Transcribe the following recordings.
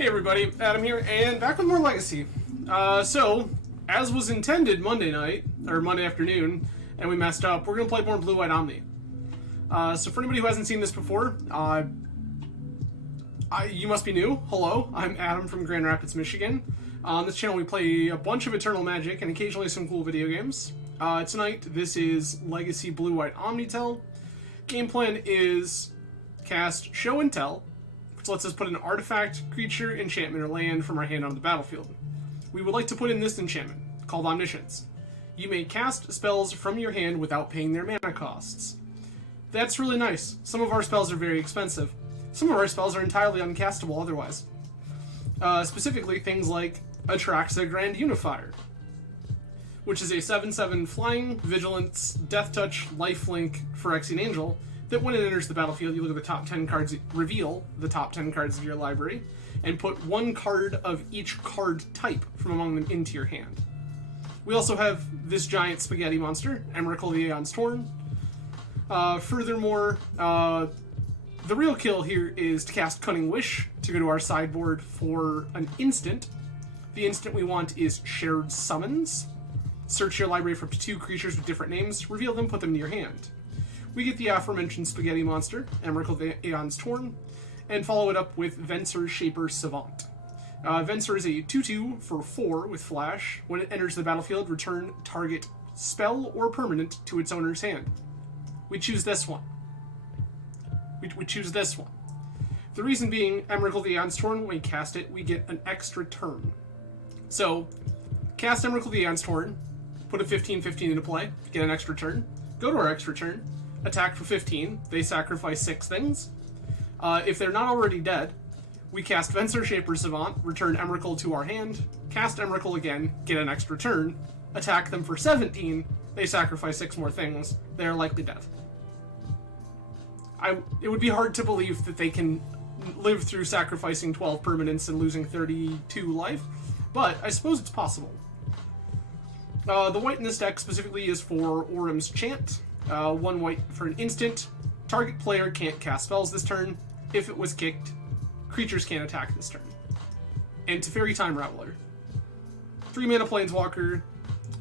Hey everybody, Adam here, and back with more Legacy. So, as was intended Monday night, or Monday afternoon, and we messed up, we're going to play more Blue-White Omni. So for anybody who hasn't seen this before, you must be new. Hello, I'm Adam from Grand Rapids, Michigan. On this channel we play a bunch of Eternal Magic and occasionally some cool video games. Tonight, this is Legacy Blue-White OmniTell. Game plan is cast Show and Tell, which lets us put an artifact, creature, enchantment, or land from our hand onto the battlefield. We would like to put in this enchantment, called Omniscience. You may cast spells from your hand without paying their mana costs. That's really nice. Some of our spells are very expensive. Some of our spells are entirely uncastable otherwise. Specifically, things like Atraxa Grand Unifier, which is a 7/7 flying, vigilance, death touch, lifelink Phyrexian Angel, that when it enters the battlefield, you look at the top 10 cards, reveal the top 10 cards of your library, and put one card of each card type from among them into your hand. We also have this giant spaghetti monster, Emrakul the Aeon's Torn. Furthermore, the real kill here is to cast Cunning Wish to go to our sideboard for an instant. The instant we want is Shared Summons. Search your library for up to 2 creatures with different names, reveal them, put them in your hand. We get the aforementioned spaghetti monster, Emrakul the Aeon's Torn, and follow it up with Venser Shaper Savant. Venser is a 2/2 for 4 with flash. When it enters the battlefield, return target spell or permanent to its owner's hand. We choose this one. We choose this one. The reason being, Emrakul the Aeon's Torn, when we cast it, we get an extra turn. So, cast Emrakul the Aeon's Torn, put a 15/15 into play, get an extra turn, go to our extra turn, attack for 15, they sacrifice 6 things. If they're not already dead, we cast Venser Shaper Savant, return Emrakul to our hand, cast Emrakul again, get an extra turn, attack them for 17, they sacrifice 6 more things, they are likely dead. It would be hard to believe that they can live through sacrificing 12 permanents and losing 32 life, but I suppose it's possible. The white in this deck specifically is for Orym's Chant. 1 white for an instant. Target player can't cast spells this turn. If it was kicked, creatures can't attack this turn. And Teferi Time Raveler. 3 mana Planeswalker.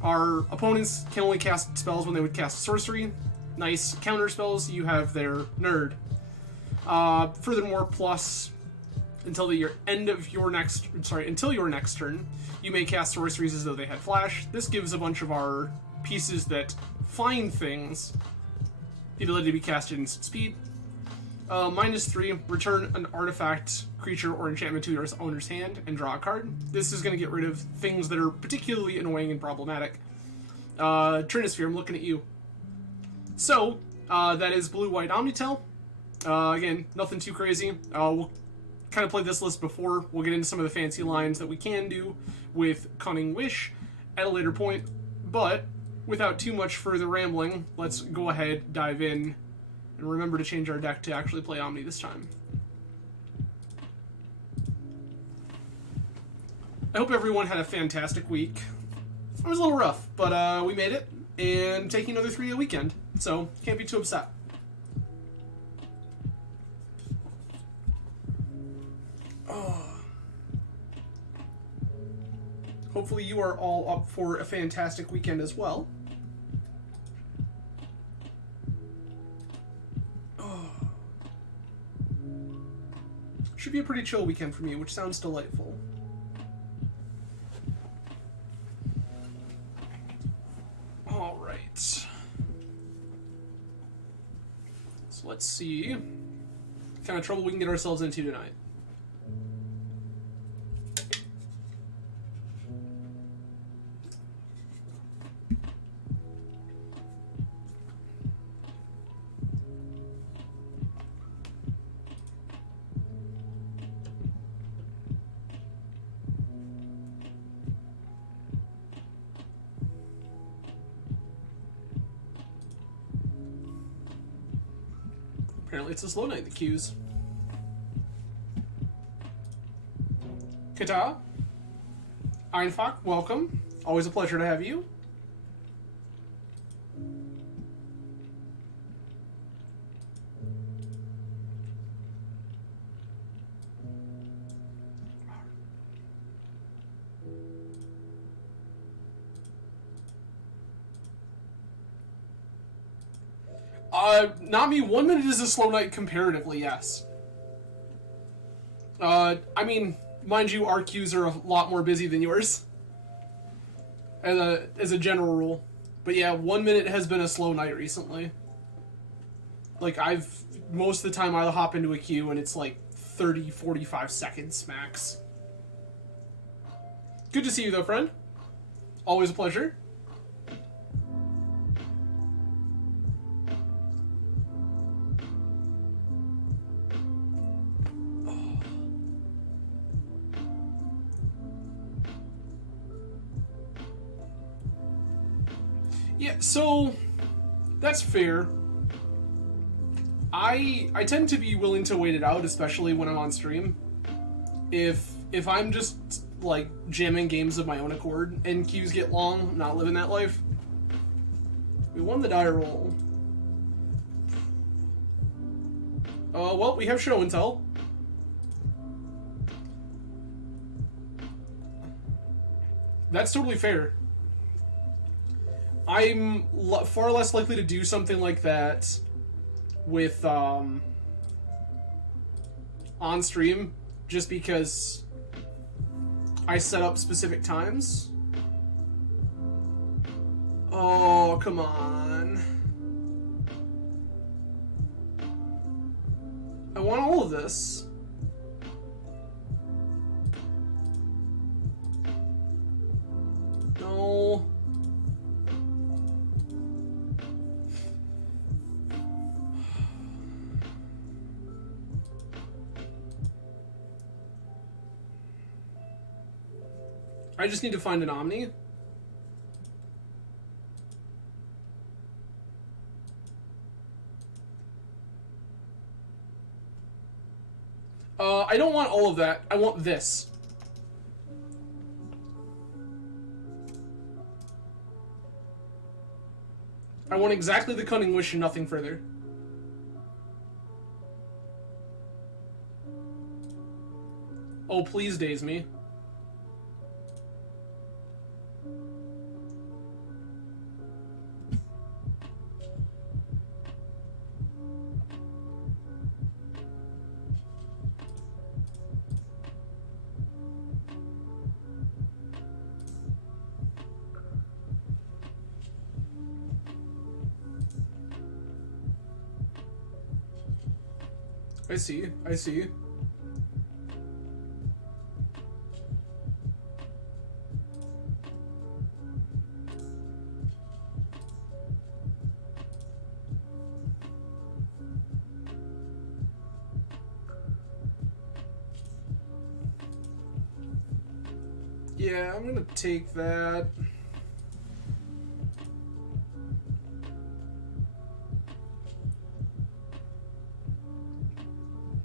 Our opponents can only cast spells when they would cast sorcery. Nice counter spells. You have their Nerd. Furthermore, plus until your next turn, you may cast sorceries as though they had flash. This gives a bunch of our pieces that find things the ability to be casted in instant speed. -3, return an artifact, creature, or enchantment to your owner's hand and draw a card. This is going to get rid of things that are particularly annoying and problematic. Trinisphere, I'm looking at you. So, that is Blue-White OmniTell. Again, nothing too crazy. We'll kind of play this list before. We'll get into some of the fancy lines that we can do with Cunning Wish at a later point. But, without too much further rambling, let's go ahead, dive in, and remember to change our deck to actually play Omni this time. I hope everyone had a fantastic week. It was a little rough, but we made it, and taking another 3 a weekend, so can't be too upset. Hopefully you are all up for a fantastic weekend as well. Should be a pretty chill weekend for me, which sounds delightful. Alright. So let's see what kind of trouble we can get ourselves into tonight. Apparently it's a slow night in the queues. Kata, Einfach, welcome. Always a pleasure to have you. Not me. 1 minute is a slow night comparatively, yes. I mean, mind you, our queues are a lot more busy than yours. As a general rule. But yeah, 1 minute has been a slow night recently. Like, most of the time I'll hop into a queue and it's like 30, 45 seconds max. Good to see you though, friend. Always a pleasure. Yeah, so that's fair. I tend to be willing to wait it out, especially when I'm on stream. If I'm just like jamming games of my own accord and queues get long, I'm not living that life. We won the die roll. Well, we have show and tell. That's totally fair. I'm far less likely to do something like that with on stream, just because I set up specific times. Oh, come on. I want all of this. No. I just need to find an Omni. I don't want all of that. I want this. I want exactly the Cunning Wish and nothing further. Oh, please daze me. I see, I see. Yeah, I'm gonna take that.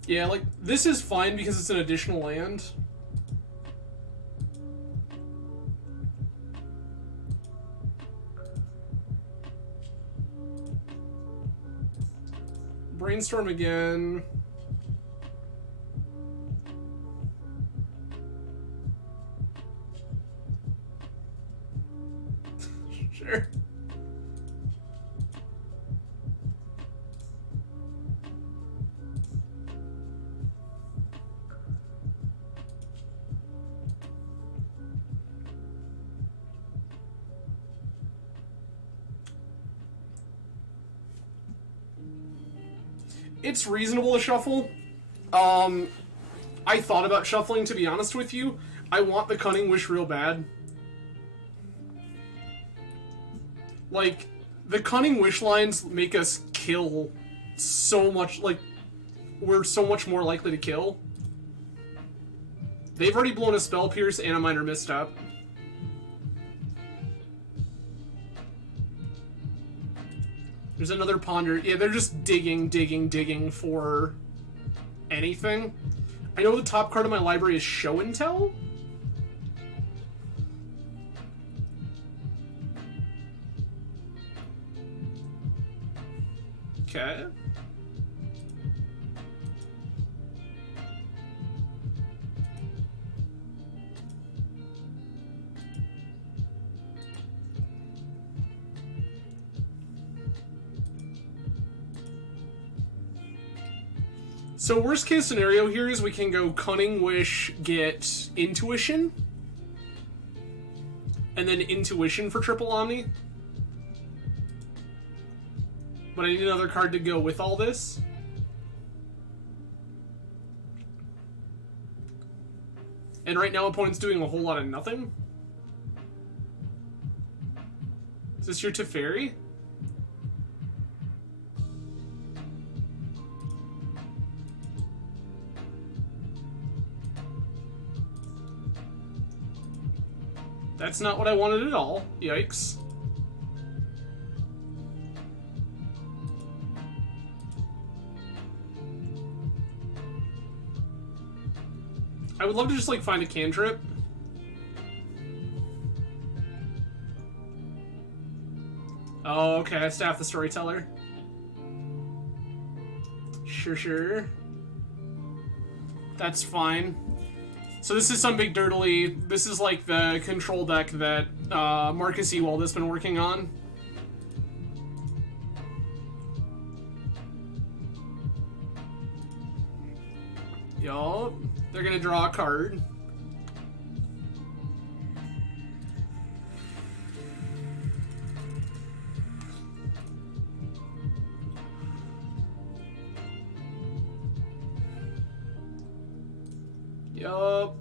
Yeah, like, this is fine because it's an additional land. Brainstorm again. Sure. It's reasonable to shuffle. I thought about shuffling, to be honest with you. I want the Cunning Wish real bad. Like, the Cunning Wish lines make us kill so much, like, we're so much more likely to kill. They've already blown a Spell Pierce and a Minor Misstep. There's another Ponder. Yeah, they're just digging for anything. I know the top card of my library is Show and Tell. Okay. So worst case scenario here is we can go Cunning Wish, get Intuition, and then Intuition for triple Omni. But I need another card to go with all this. And right now opponent's doing a whole lot of nothing. Is this your Teferi? That's not what I wanted at all. Yikes. I would love to just, like, find a cantrip. Oh, okay, Staff the Storyteller. Sure. That's fine. So this is some big dirtily. This is like the control deck that Marcus Ewald has been working on. Yup. They're gonna draw a card. Yup.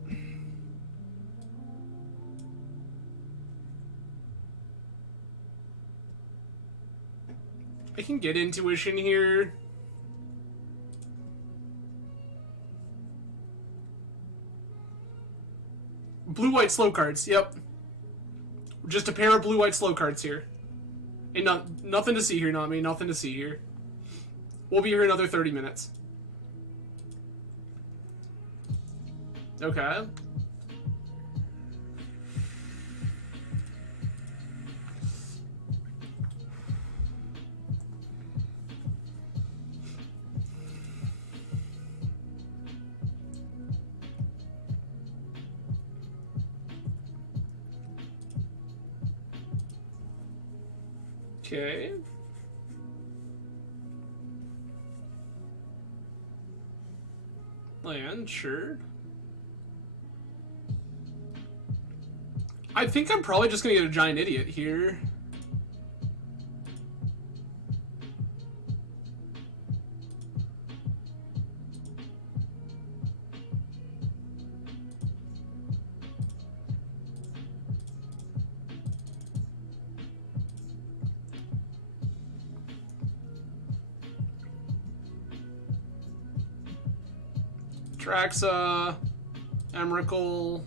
I can get Intuition here. Blue-white slow cards, yep. Just a pair of blue-white slow cards here. And nothing to see here, Nami, nothing to see here. We'll be here another 30 minutes. Okay. Okay. Land, sure. I think I'm probably just gonna get a giant idiot here. Traxa, Emrakul?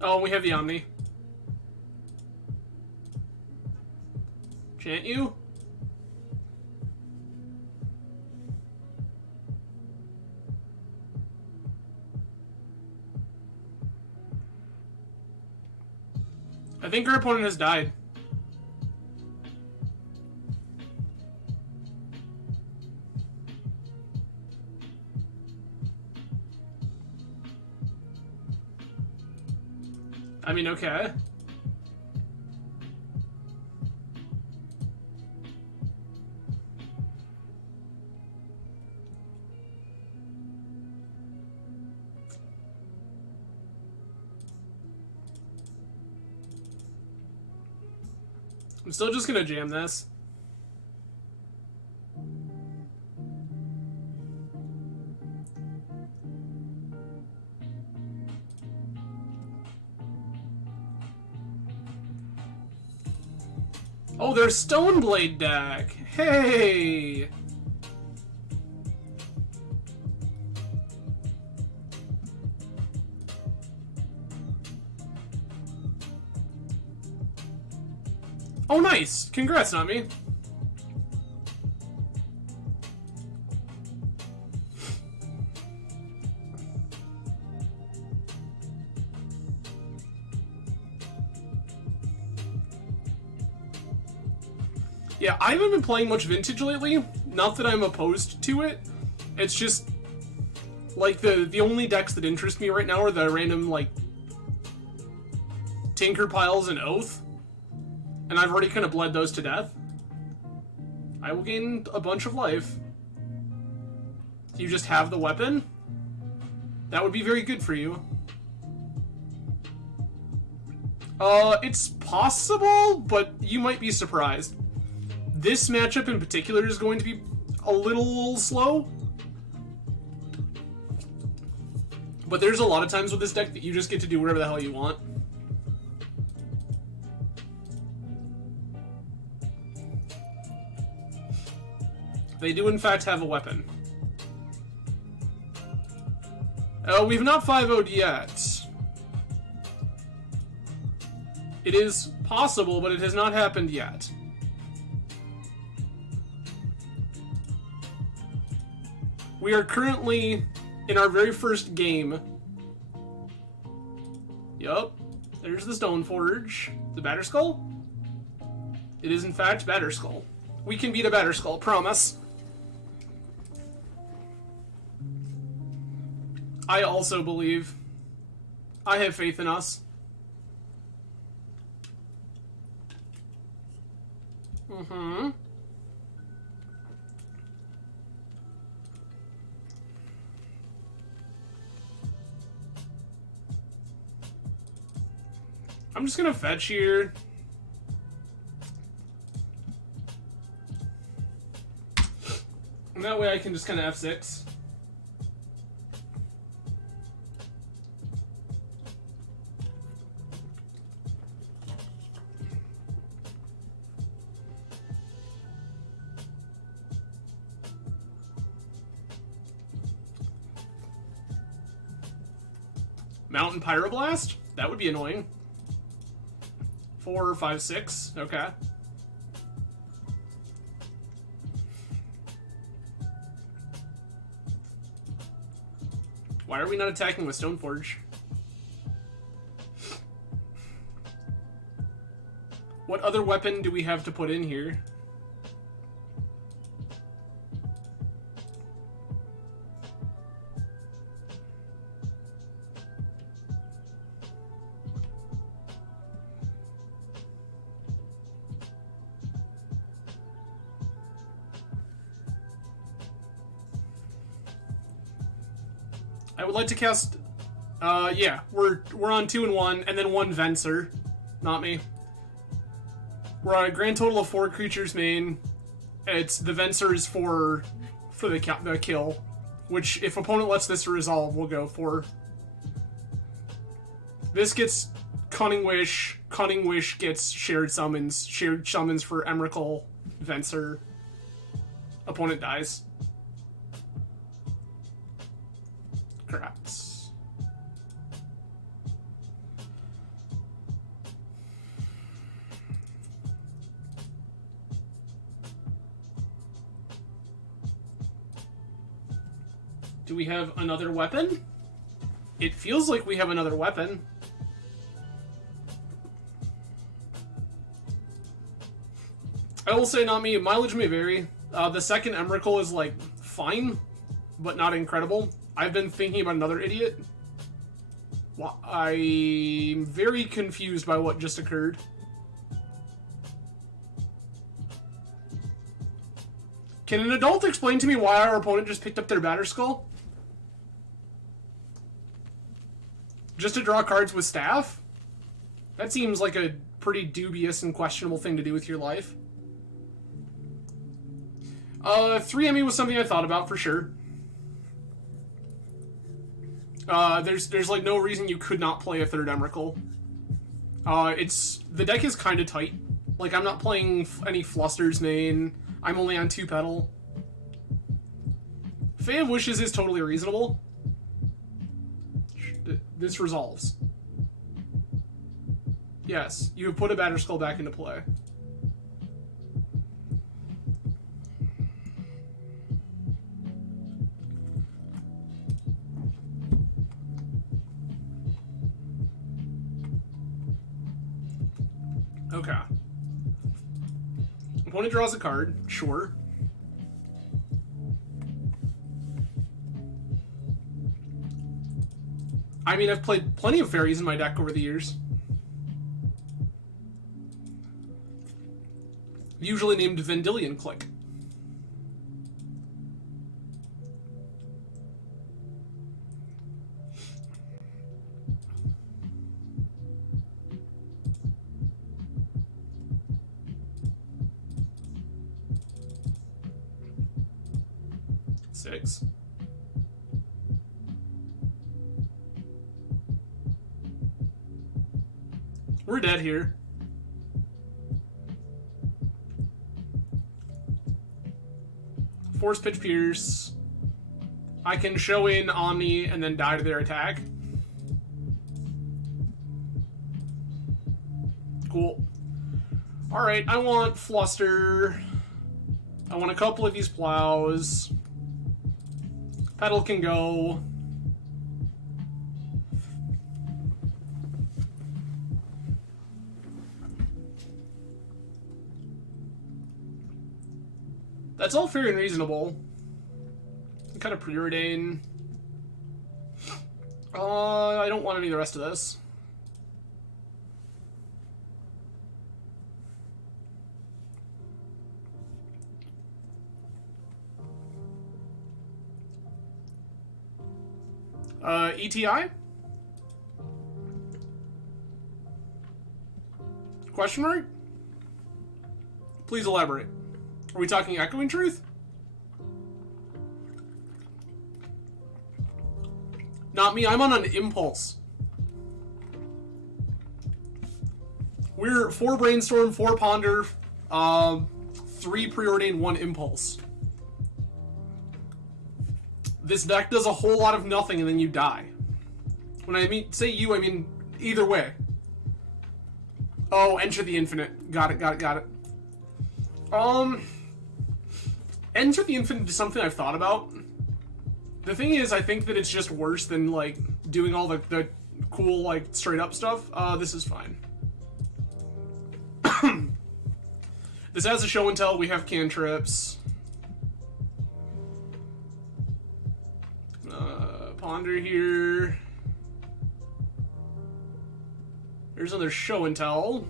Oh, we have the Omni. Chant you? I think our opponent has died. I mean, okay. I'm still just gonna jam this. Oh, there's Stoneblade deck. Hey. Oh, nice. Congrats, Nami. Yeah, I haven't been playing much Vintage lately. Not that I'm opposed to it. It's just, like, the only decks that interest me right now are the random, like, Tinker Piles and Oath. And I've already kind of bled those to death. I will gain a bunch of life. You just have the weapon? That would be very good for you. It's possible, but you might be surprised. This matchup in particular is going to be a little slow. But there's a lot of times with this deck that you just get to do whatever the hell you want. They do in fact have a weapon. We've not 5-0'd yet. It is possible, but it has not happened yet. We are currently in our very first game. Yup. There's the Stoneforge. The Batterskull? It is in fact Batterskull. We can beat a Batterskull, promise. I also believe. I have faith in us. Mm-hmm. I'm just gonna fetch here. And that way I can just kind of F6. Mountain Pyroblast? That would be annoying. 4, 5, 6. Okay. Why are we not attacking with Stoneforge? What other weapon do we have to put in here? I would like to cast, yeah, we're on 2 and 1, and then 1 Venser. Not me. We're on a grand total of 4 creatures main. It's the Vensers for the kill, which if opponent lets this resolve, we'll go for. This gets Cunning Wish gets shared summons for Emrakul, Venser. Opponent dies. Correct. Do we have another weapon? It feels like we have another weapon. I will say, not me. Mileage may vary. The second Emrakul is, like, fine, but not incredible. I've been thinking about another idiot. I'm very confused by what just occurred. Can an adult explain to me why our opponent just picked up their Batterskull? Just to draw cards with staff? That seems like a pretty dubious and questionable thing to do with your life. 3ME was something I thought about for sure. There's like no reason you could not play a third Emrakul. The deck is kind of tight. Like, I'm not playing any Flusters main. I'm only on 2 Petal. Fae of Wishes is totally reasonable. This resolves. Yes, you have put a Batterskull back into play. Okay. Opponent draws a card, sure. I mean, I've played plenty of fairies in my deck over the years. Usually named Vendilion Click. Six. We're dead here. Force Pitch Pierce. I can show in Omni and then die to their attack. Cool. Alright, I want Fluster. I want a couple of these plows. Petal can go. That's all fair and reasonable. Kind of preordain. I don't want any of the rest of this. ETI? Question mark? Please elaborate. Are we talking Echoing Truth? Not me, I'm on an impulse. We're 4 Brainstorm, 4 Ponder, 3 Preordain, 1 Impulse. This deck does a whole lot of nothing and then you die. When I say you, I mean either way. Oh, Enter the Infinite. Got it. Enter the Infinite is something I've thought about. The thing is, I think that it's just worse than, like, doing all the cool, like, straight-up stuff. This is fine. This has a show and tell. We have cantrips. Ponder here. There's another show and tell.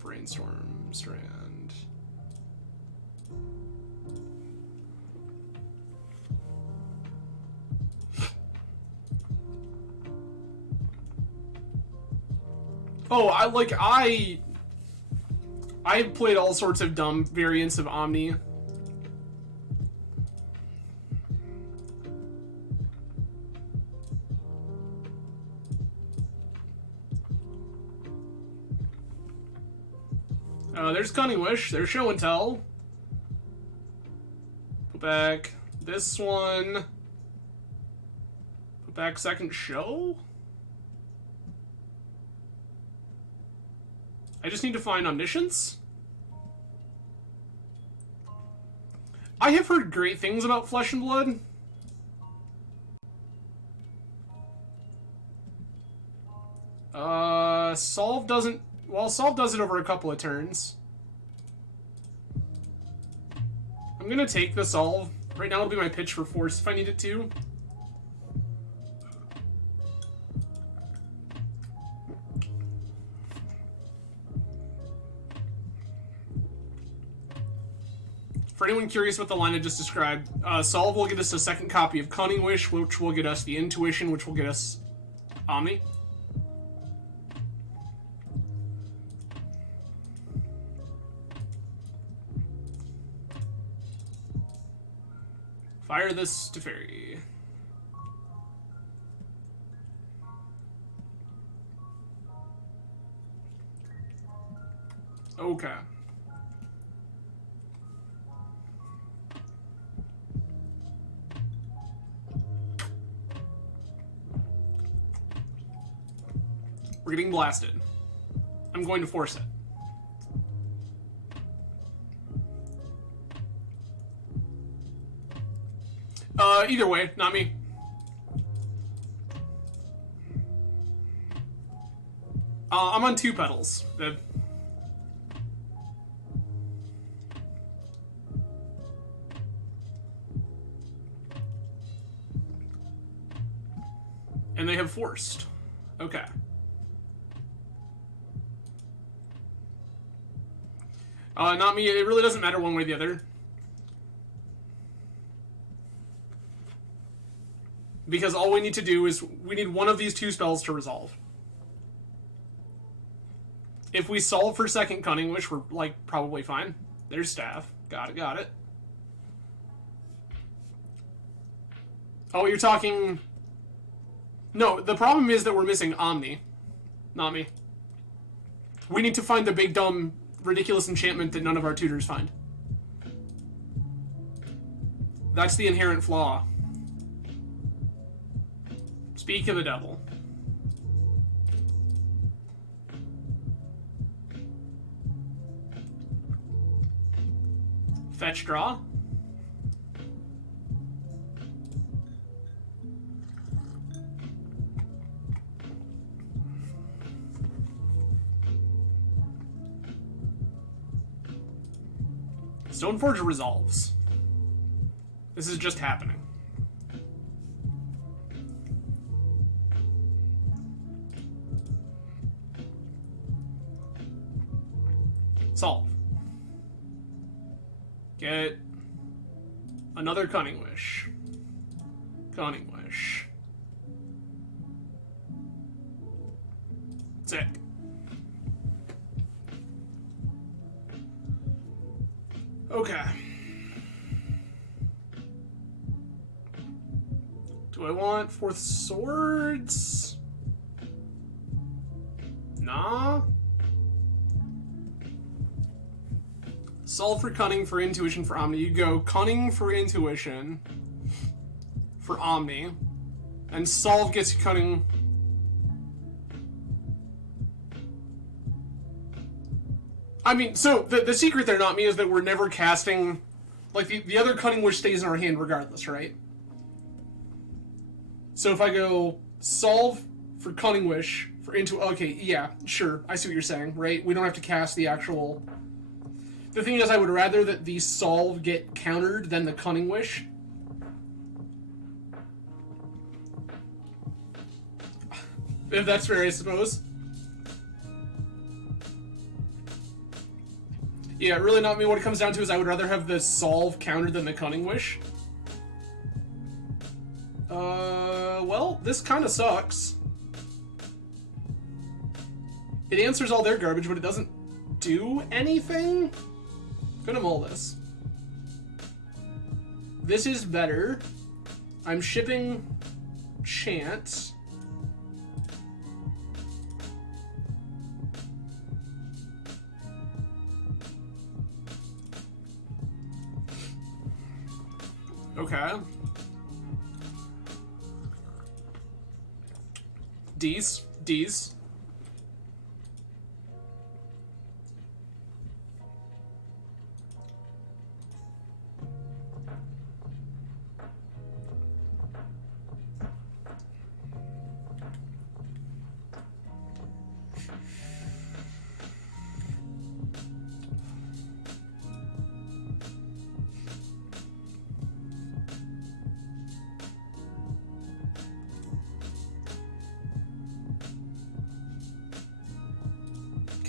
Brainstorm, Strand. Oh, I played all sorts of dumb variants of Omni. There's Cunning Wish. There's Show and Tell. Put back this one. Put back second show. I just need to find Omniscience. I have heard great things about Flesh and Blood. Solve doesn't... Well, Solve does it over a couple of turns. I'm gonna take the Solve. Right now it'll be my pitch for Force if I need it to. For anyone curious what the line I just described, Solve will get us a second copy of Cunning Wish, which will get us the Intuition, which will get us Omni. Fire this to Fairy. Okay. We're getting blasted. I'm going to force it. Either way, not me. I'm on 2 petals. And they have forced. Okay. Not me. It really doesn't matter one way or the other. Because all we need to do is we need one of these two spells to resolve. If we solve for second Cunning Wish, we're, like, probably fine. There's Staff. Got it. Oh, you're talking... No, the problem is that we're missing Omni. Not me. We need to find the big, dumb, ridiculous enchantment that none of our tutors find. That's the inherent flaw. Speak of the devil. Fetch draw. Stoneforge resolves. This is just happening. Solve. Get another Cunning Wish. Cunning Wish. Sick. Okay. Do I want Fourth Swords? Nah. Solve for Cunning for Intuition for Omni. You go Cunning for Intuition for Omni. And Solve gets you Cunning... I mean, so, the secret there, not me, is that we're never casting... Like, the other Cunning Wish stays in our hand regardless, right? So if I go Solve for Cunning Wish for okay, yeah, sure, I see what you're saying, right? We don't have to cast the actual... The thing is, I would rather that the Solve get countered than the Cunning Wish. If that's fair, I suppose. Yeah, really not me. What it comes down to is I would rather have the Solve countered than the Cunning Wish. Well, this kind of sucks. It answers all their garbage, but it doesn't do anything? Gonna mull this. This is better. I'm shipping Chant. Okay. D's.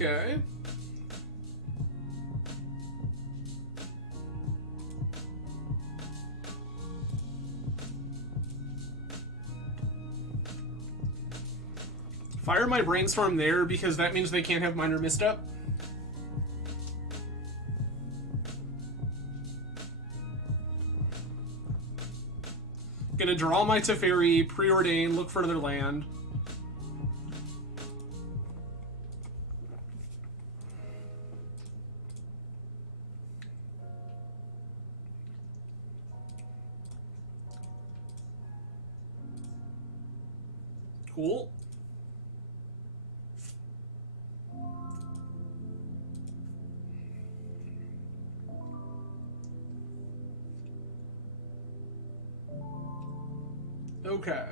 Okay. Fire my Brainstorm there because that means they can't have Minor Misstep. Gonna draw my Teferi, preordain, look for another land. Cool. Okay.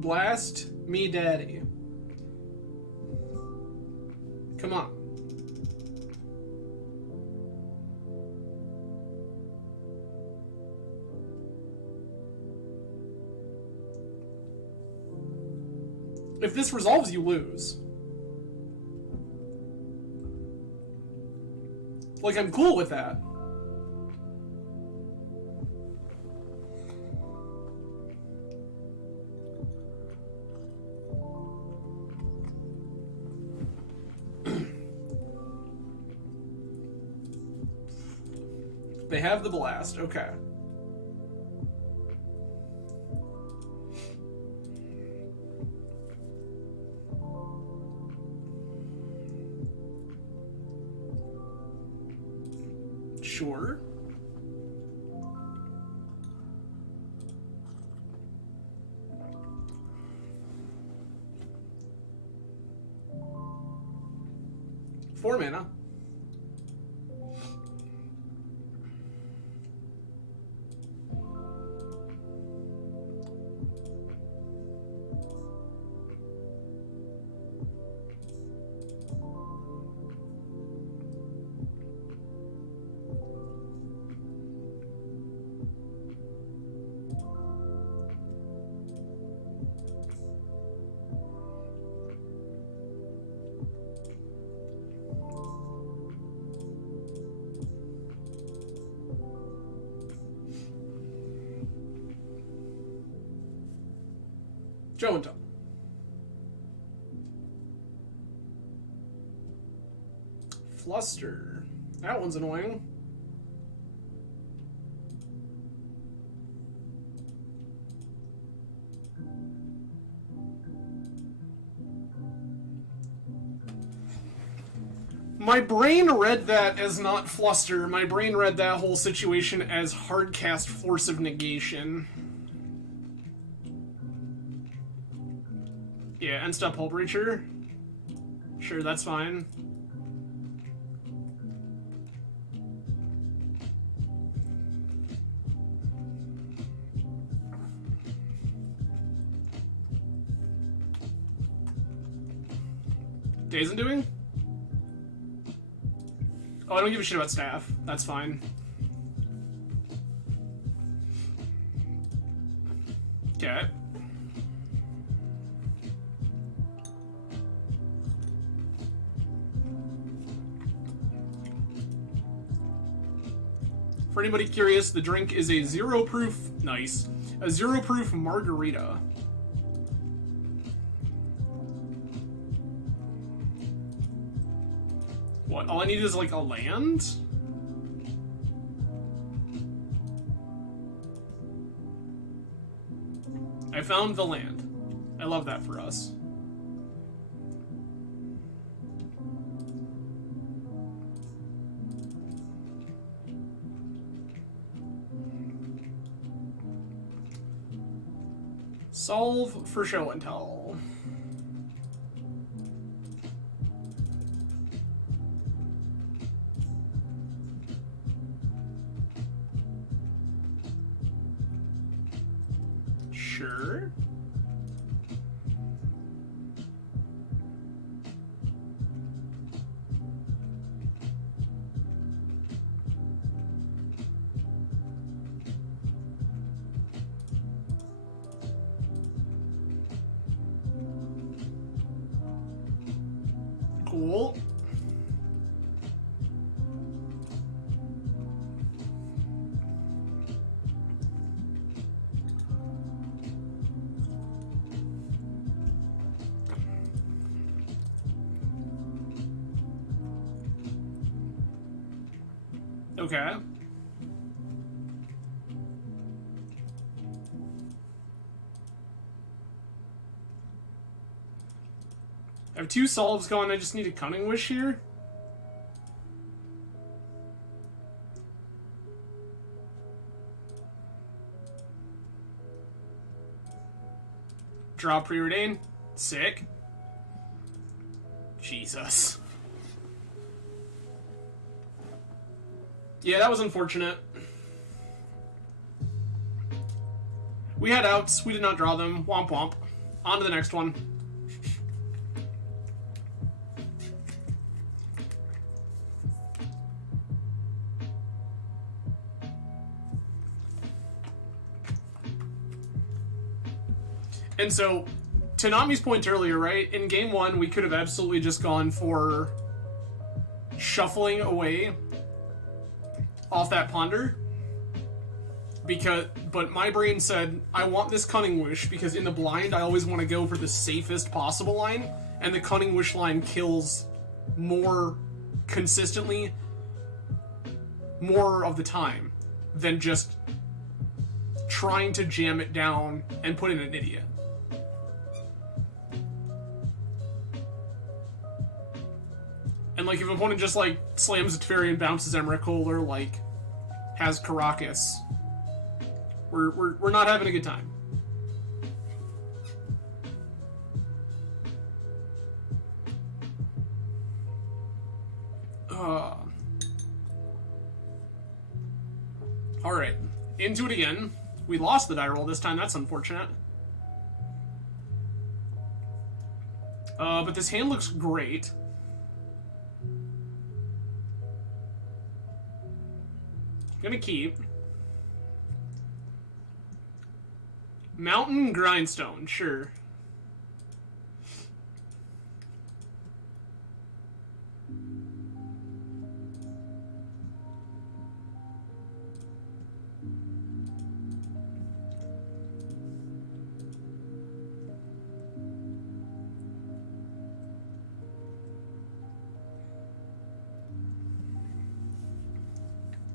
Blast me daddy. Come on. If this resolves, you lose. Like, I'm cool with that. They have the blast, okay. Sure. Four mana. Show and tell. Fluster. That one's annoying. My brain read that as not Fluster. My brain read that whole situation as hardcast Force of Negation. Yeah, end step Hull Breacher. Sure, that's fine. Days Undoing? Oh, I don't give a shit about staff. That's fine. Okay. For anybody curious, the drink is a zero-proof, nice, a zero-proof margarita. What, all I need is like a land? I found the land. I love that for us. Solve for show and tell. Sure. Cool. Okay. I have two solves going, I just need a Cunning Wish here. Draw Preordain. Sick. Jesus. Yeah, that was unfortunate. We had outs, we did not draw them. Womp womp. On to the next one. And so, to Nami's point earlier, right? In game one, we could have absolutely just gone for shuffling away off that ponder. But my brain said, I want this Cunning Wish, because in the blind, I always want to go for the safest possible line, and the Cunning Wish line kills more consistently, more of the time, than just trying to jam it down and put in an idiot. And, like, if an opponent just, like, slams a Teferi and bounces Emrakul or, like, has Karakas, we're not having a good time. Alright. Into it again. We lost the die roll this time. That's unfortunate. But this hand looks great. Gonna keep. Mountain Grindstone, sure.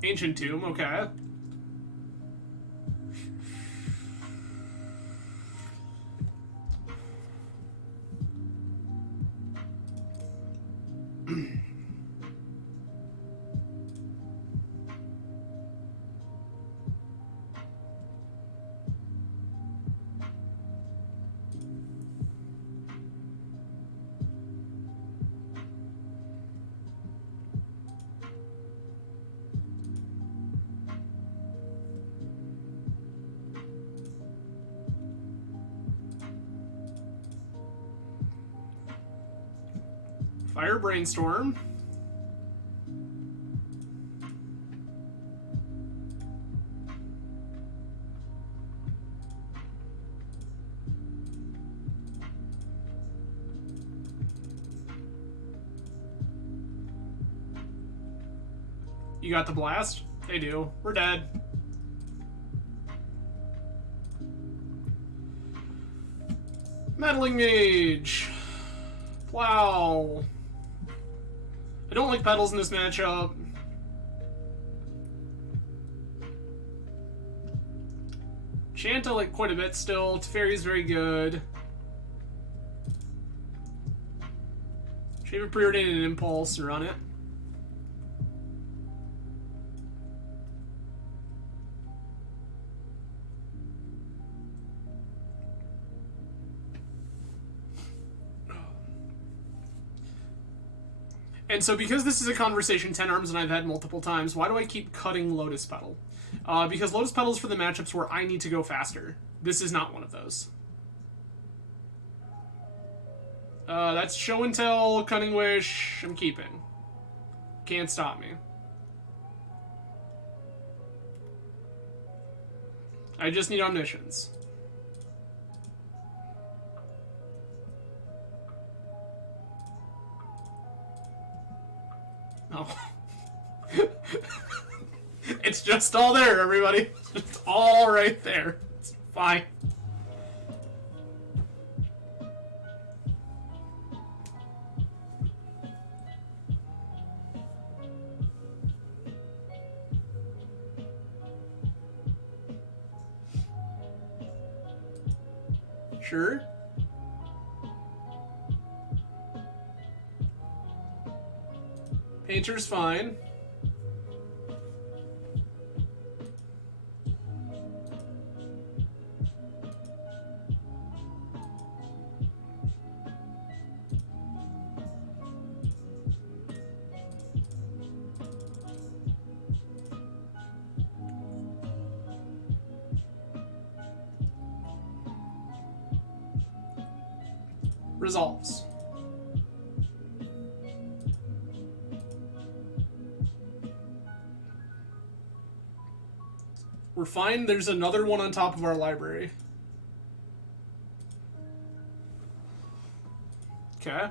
Ancient Tomb, okay. Fire Brainstorm. You got the blast? They do. We're dead. Meddling Mage. Plow. I don't like petals in this matchup. Chant I like quite a bit still. Teferi's very good. Shave a Preordained and Impulse to run it. And so because this is a conversation 10 arms and I've had multiple times, why do I keep cutting Lotus Petal? Because Lotus Petal is for the matchups where I need to go faster. This is not one of those. That's Show and Tell, Cunning Wish, I'm keeping. Can't stop me. I just need Omniscience. Oh. It's just all there, everybody. It's just all right there. It's fine. Sure. Painter's fine. resolves. We're fine. There's another one on top of our library. Okay.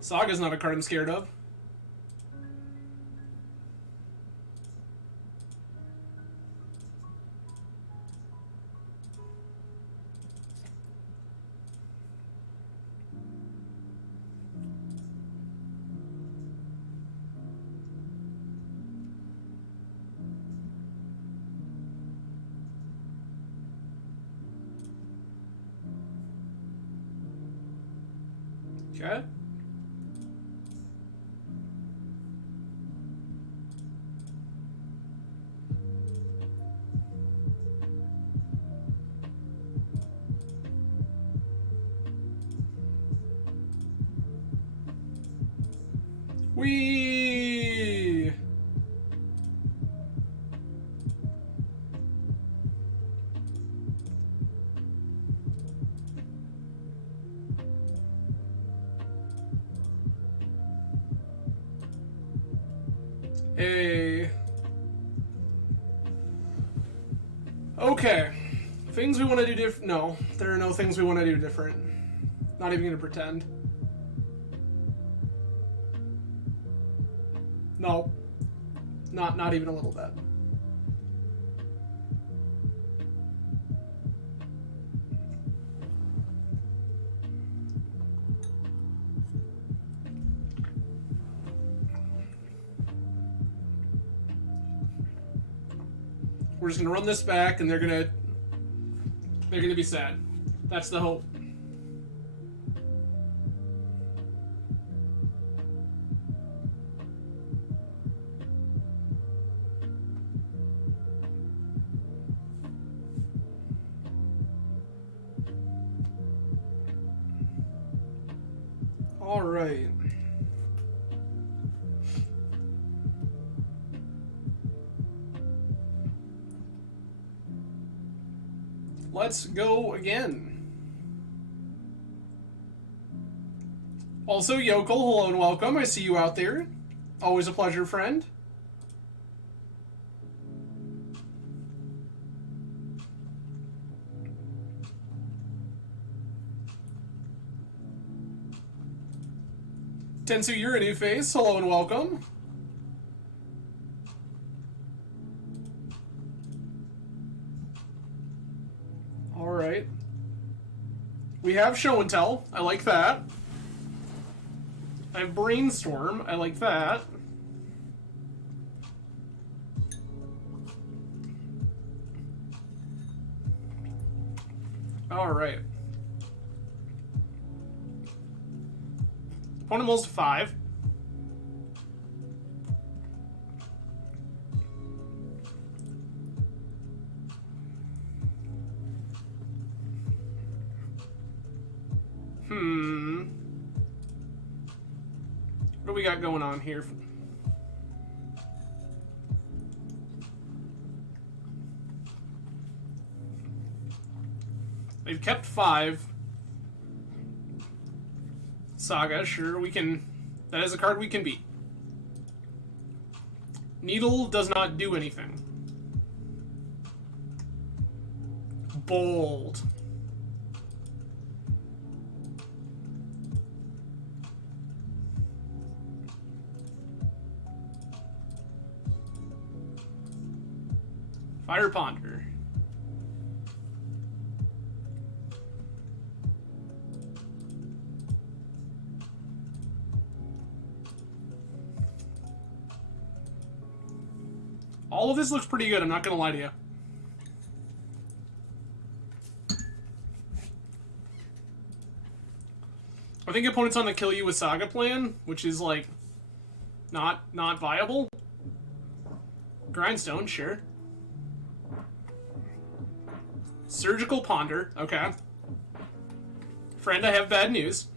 Saga's not a card I'm scared of. Okay. Whee! Hey. Okay. Things we want to do different. No, there are no things we want to do different. Not even going to pretend. No. Not even a little bit. We're just gonna run this back, and they're gonna be sad. That's the hope. All right. Let's go again. Also, Yokel, hello and welcome. I see you out there. Always a pleasure, friend. Tensu, you're a new face. Hello and welcome. Alright. We have Show and Tell. I like that. I have Brainstorm. I like that. Alright. Opponent rolls 5. What do we got going on here? They've kept 5. Saga, sure, we can... That is a card we can beat. Needle does not do anything. Bold. Fire Ponder. All of this looks pretty good, I'm not gonna lie to you. I think opponents on the kill you with Saga plan, which is like not viable. Grindstone, sure. Surgical Ponder, okay. Friend, I have bad news.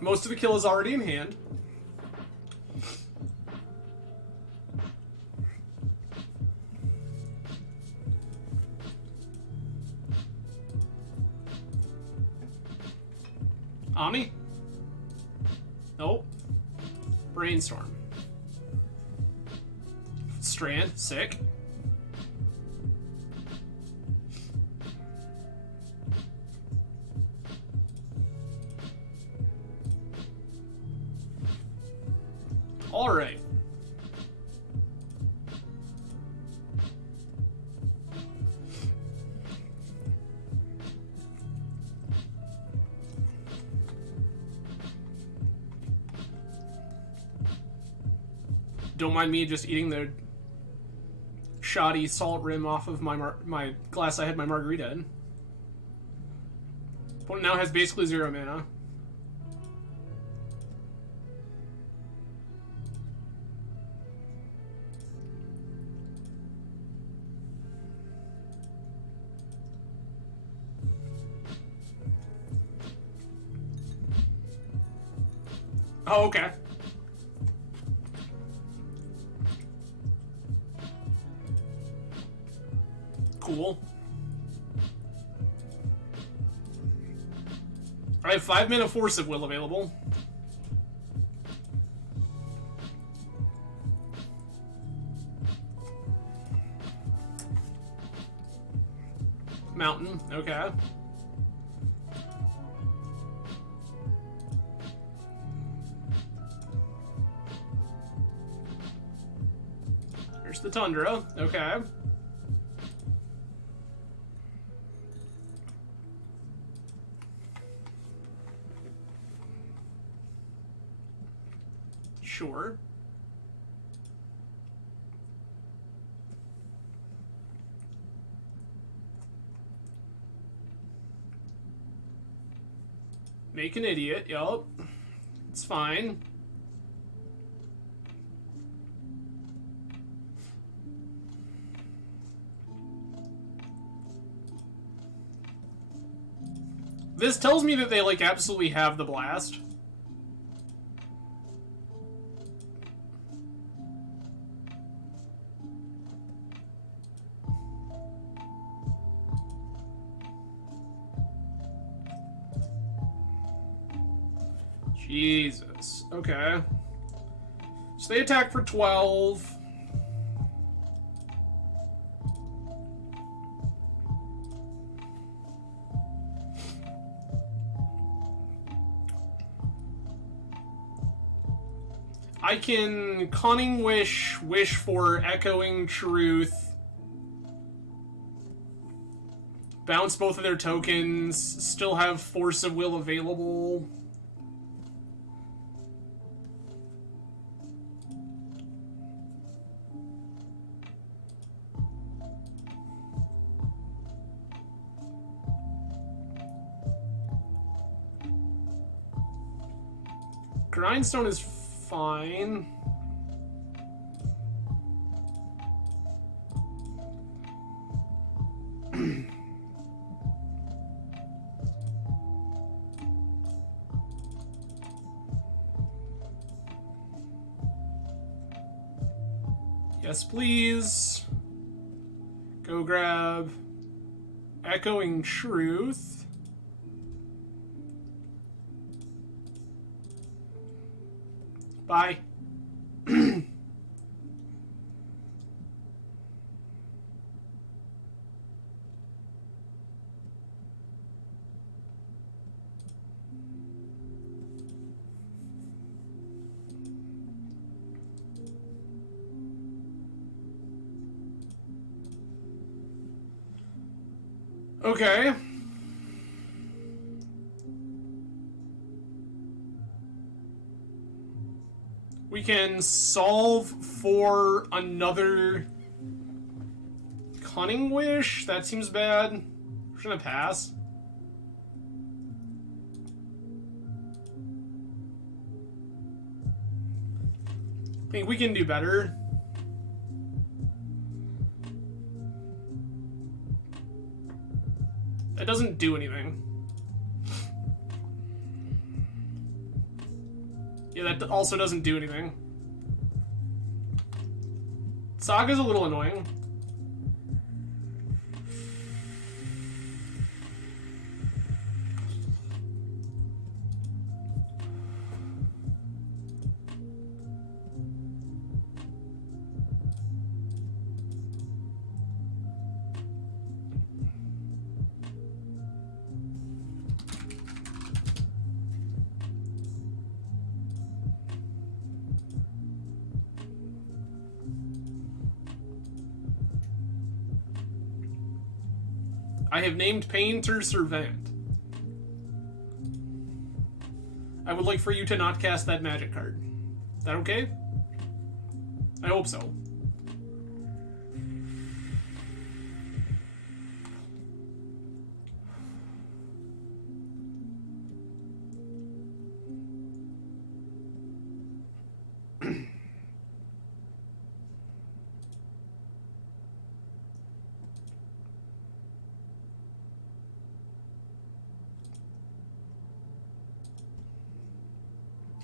Most of the kill is already in hand. Omni? Nope. Brainstorm. Strand, sick. Alright. Don't mind me just eating the shoddy salt rim off of my glass I had my margarita in. Opponent now has basically 0 mana. Oh, okay. Cool. I have 5 mana Force of Will available. Mountain, okay. Here's the Tundra, okay. Sure. Make an idiot, yup. It's fine. This tells me that they, like, absolutely have the blast. Jesus. Okay. So they attack for 12. I can Cunning Wish, wish for Echoing Truth, bounce both of their tokens, still have Force of Will available. Grindstone is fine. Yes, please. Go grab Echoing Truth. Bye. Okay. We can solve for another Cunning Wish. That seems bad. We're gonna pass. I think we can do better. That doesn't do anything. Yeah, that also doesn't do anything. Saga's a little annoying. I have named Painter Servant. I would like for you to not cast that magic card. Is that okay? I hope so.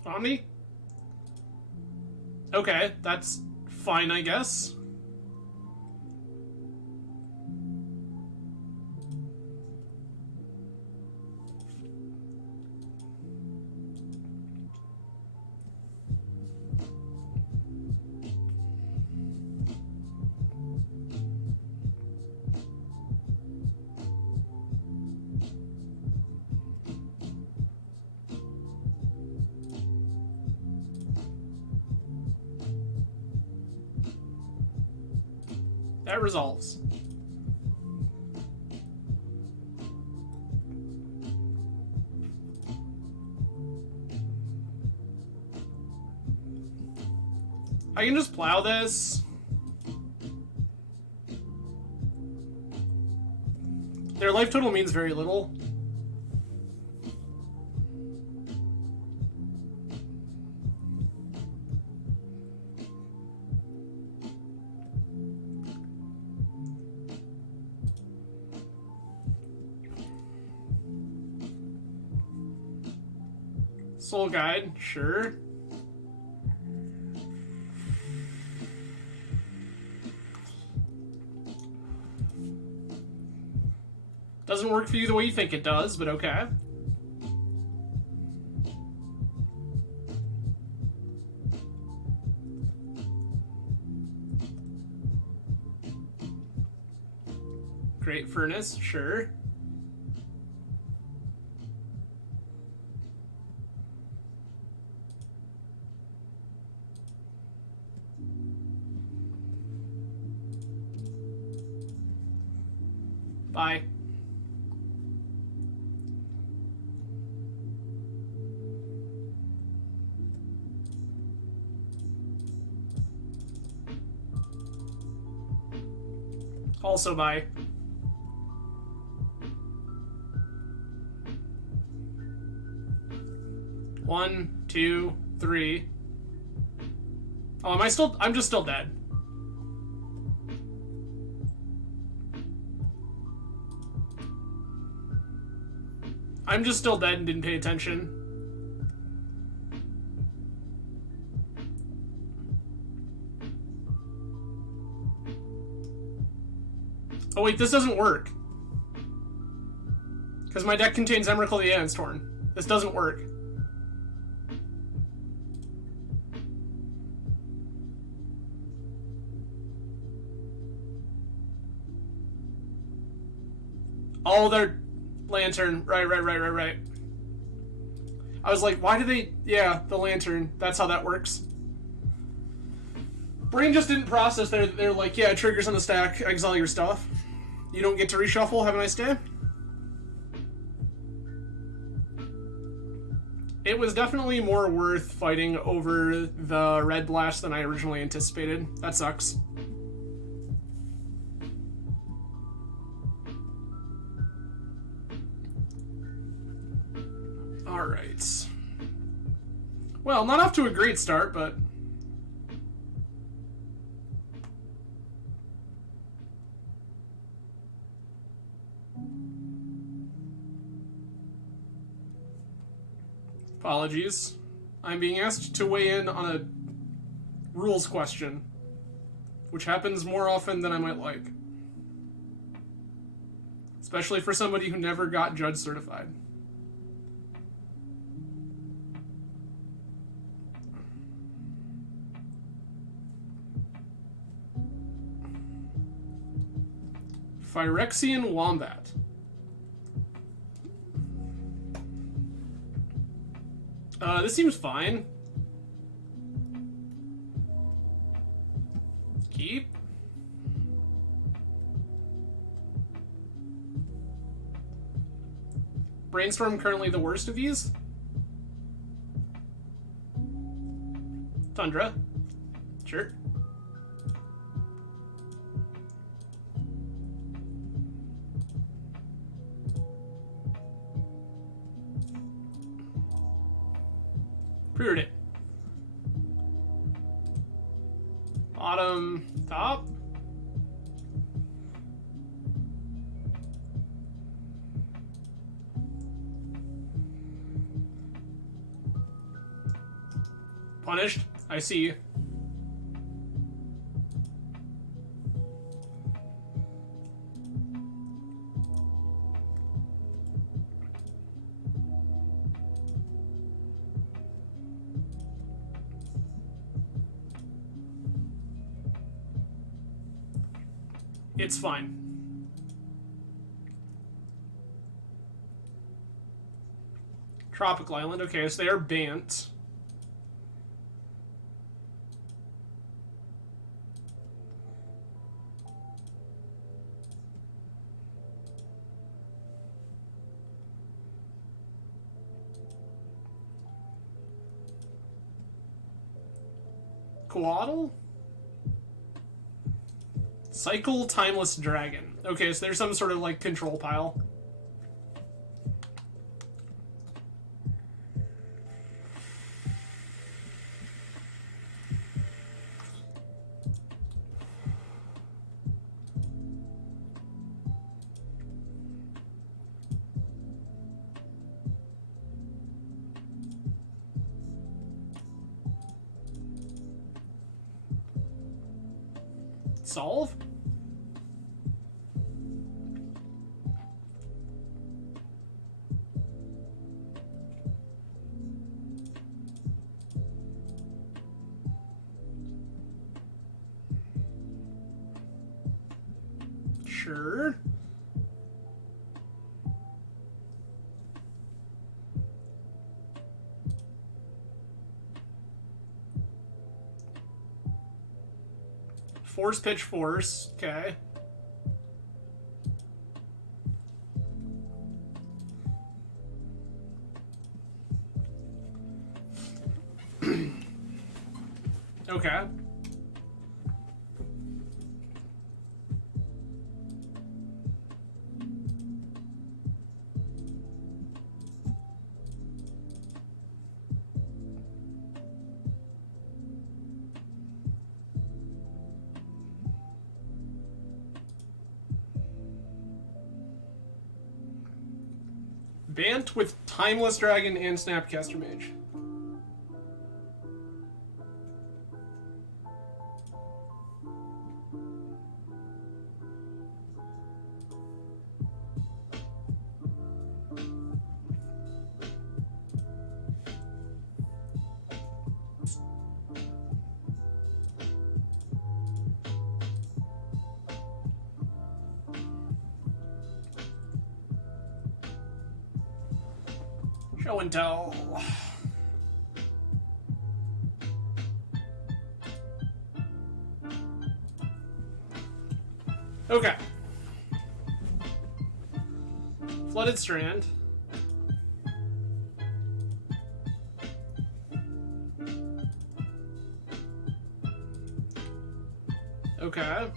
Omni? Okay, that's fine, I guess. That resolves. I can just plow this. Their life total means very little. Soul Guide, sure. Doesn't work for you the way you think it does, but okay. Great Furnace, sure. Bye. Also bye. One, two, three. Oh, am I still? I'm just still dead. I'm just still dead and didn't pay attention. Oh wait, this doesn't work. Because my deck contains Emrakul the Aeon's Torn. This doesn't work. Oh, they're Lantern. Right. I was like, why do they... Yeah, the Lantern. That's how that works. Brain just didn't process. They're like, yeah, it triggers on the stack. Exile your stuff. You don't get to reshuffle. Have a nice day. It was definitely more worth fighting over the Red Blast than I originally anticipated. That sucks. Alright. Well, not off to a great start, but... Apologies. I'm being asked to weigh in on a rules question, which happens more often than I might like. Especially for somebody who never got judge certified. Phyrexian Wombat. This seems fine. Keep. Brainstorm currently the worst of these? Tundra. Sure. Pre-ordered it. Bottom, top. Punished. I see you. It's fine. Tropical Island. Okay, so they are banned. Coatl? Cycle Timeless Dragon. Okay, so there's some sort of, like, control pile. Solve? Sure. Force pitch force. Okay. Okay. Bant with Timeless Dragon and Snapcaster Mage. Show and tell. Okay. Flooded Strand. Okay.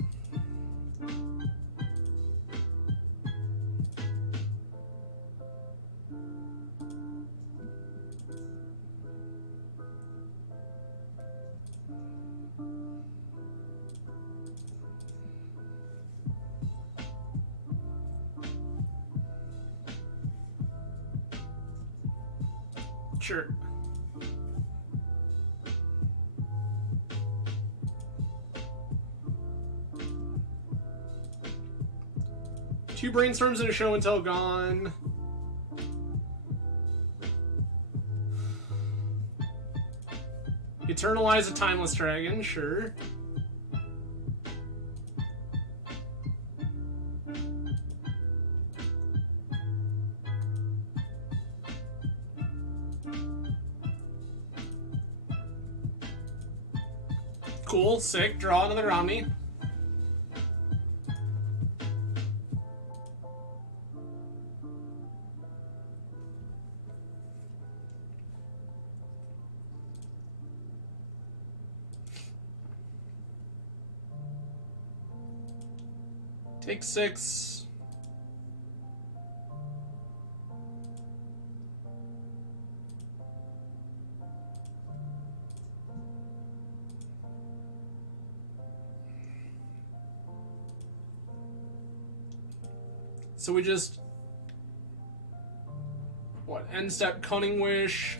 Sure. Two brainstorms and a show and tell gone. Eternalize a Timeless Dragon, sure. Cool, sick. Draw another Omni. Take 6. So we just... What? End step Cunning Wish.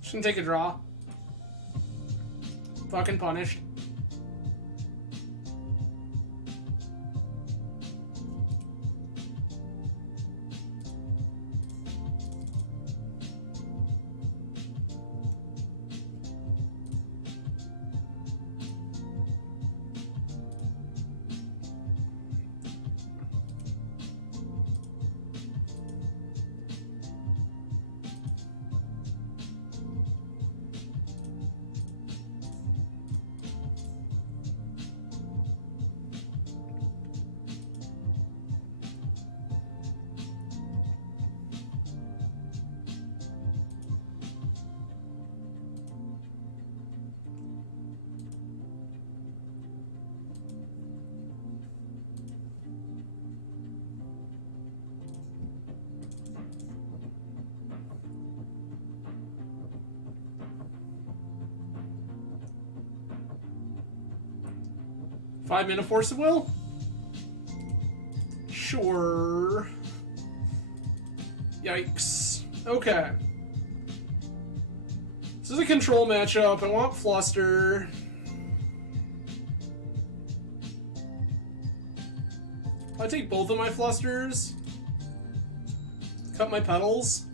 Shouldn't take a draw. Fucking punished. Five mana Force of Will? Sure. Yikes. Okay. This is a control matchup. I want Fluster. I take both of my Flusters. Cut my petals.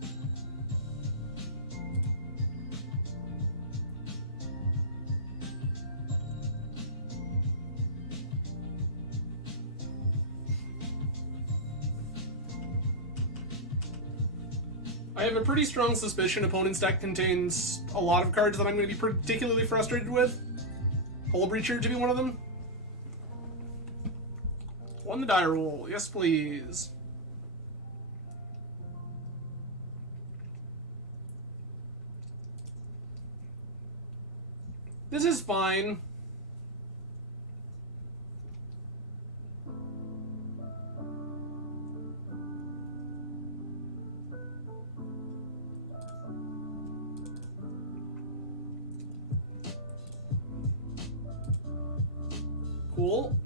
I have a pretty strong suspicion opponent's deck contains a lot of cards that I'm going to be particularly frustrated with. Hull Breacher to be one of them. Won the die roll. Yes, please. This is fine. Cool.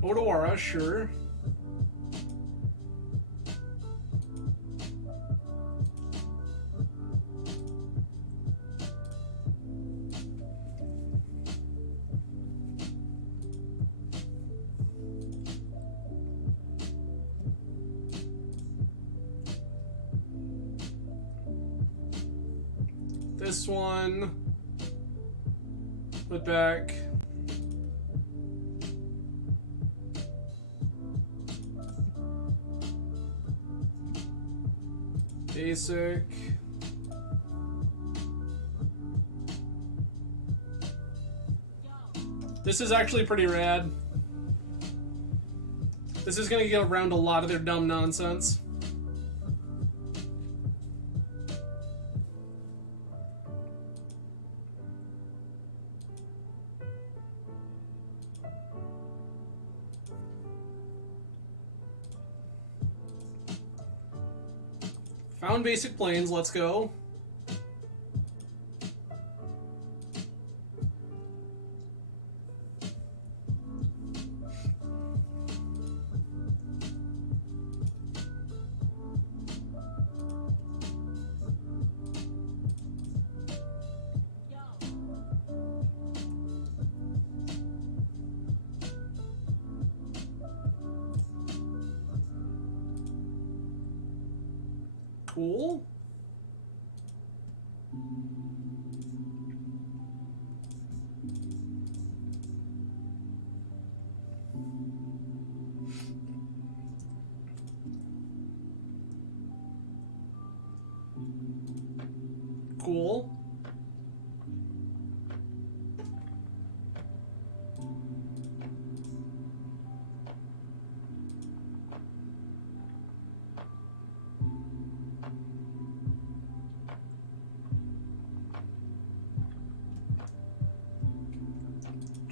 Odawara, sure. This one. Put back. Basic. This is actually pretty rad. This is gonna get around a lot of their dumb nonsense. Found basic planes, let's go. Cool.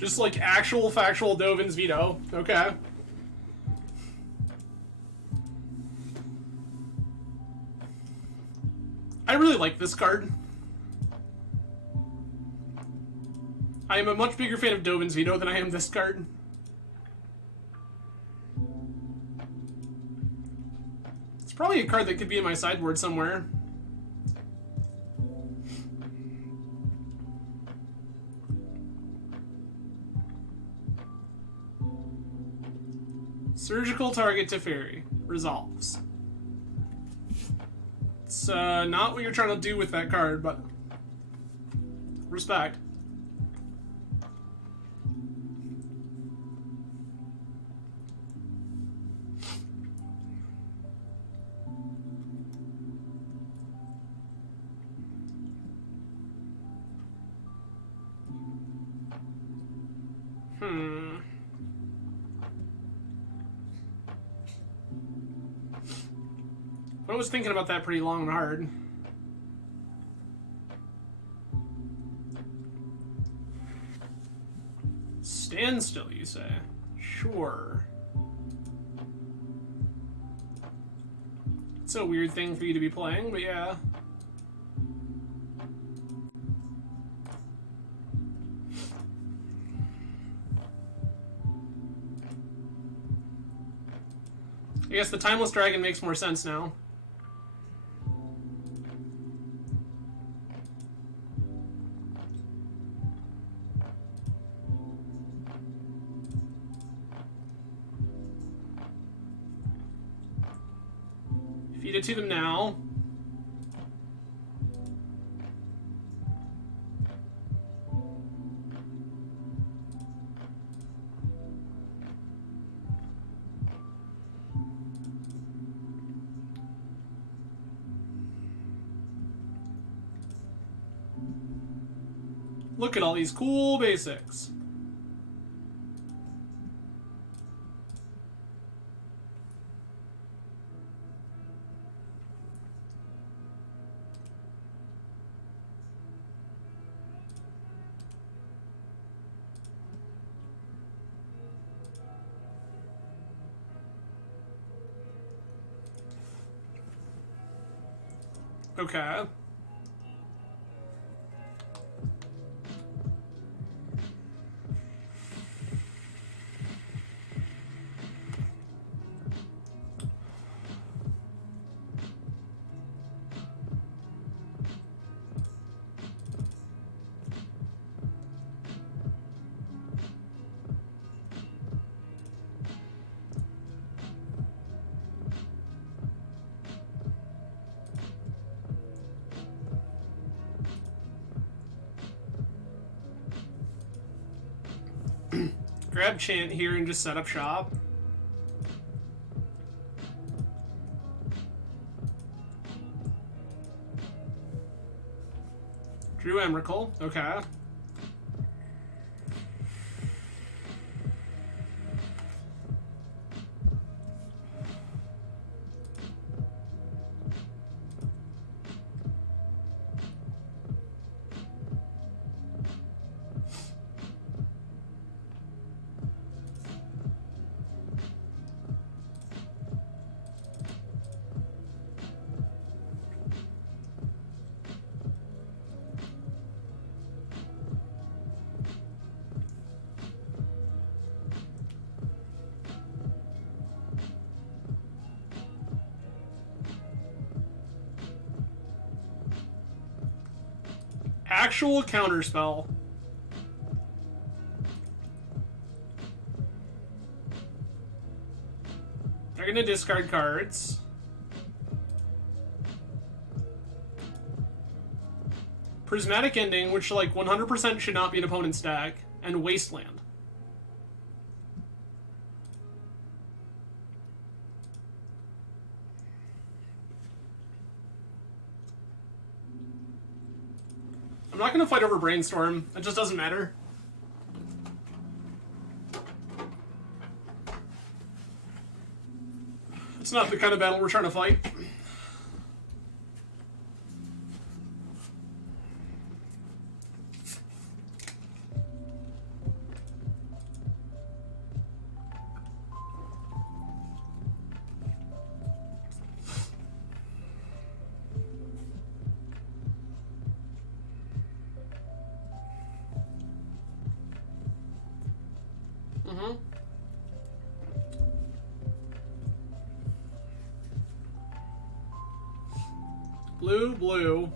Just like actual factual Dovin's veto. Okay. I really like this card. I am a much bigger fan of Dovin's veto than I am this card. It's probably a card that could be in my sideboard somewhere. Surgical target to fairy. Resolves. It's not what you're trying to do with that card, but respect. I was thinking about that pretty long and hard. Standstill, you say? Sure. It's a weird thing for you to be playing, but yeah. I guess the Timeless Dragon makes more sense now. Feed it to them now. Look at all these cool basics. Okay. Grab Chant here and just set up shop. Drew Emrakul, okay. Actual counterspell. They're gonna discard cards. Prismatic Ending, which like 100% should not be an opponent's deck, and Wasteland. I'm not gonna fight over Brainstorm. It just doesn't matter. It's not the kind of battle we're trying to fight. Blue, blue.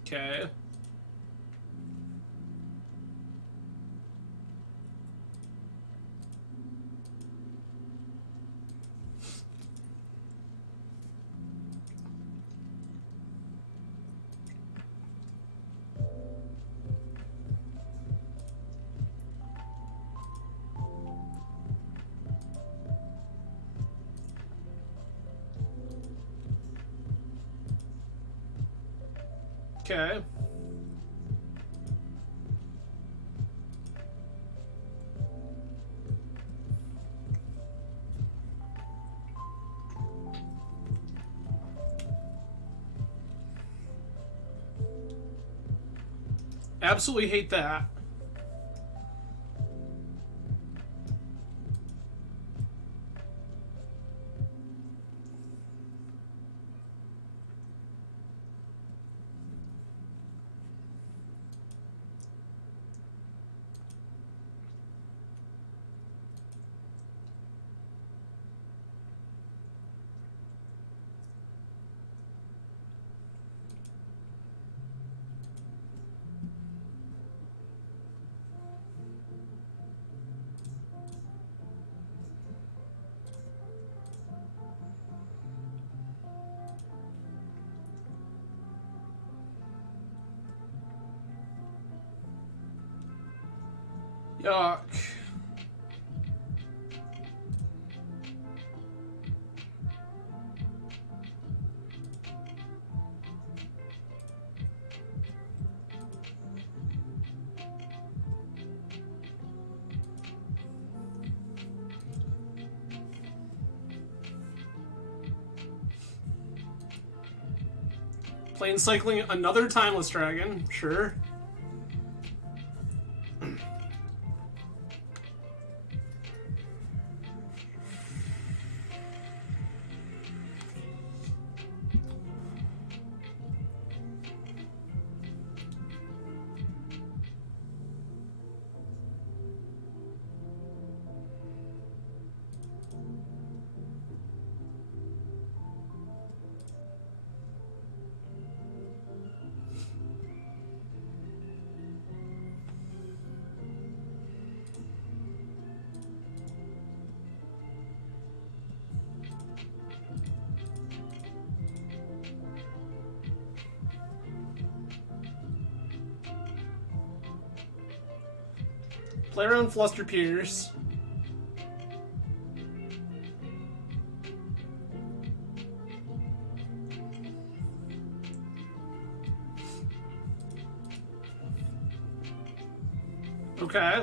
Okay. Okay. Absolutely hate that. Yuck. Plane cycling another timeless dragon, sure. Play around Fluster Pierce. Okay.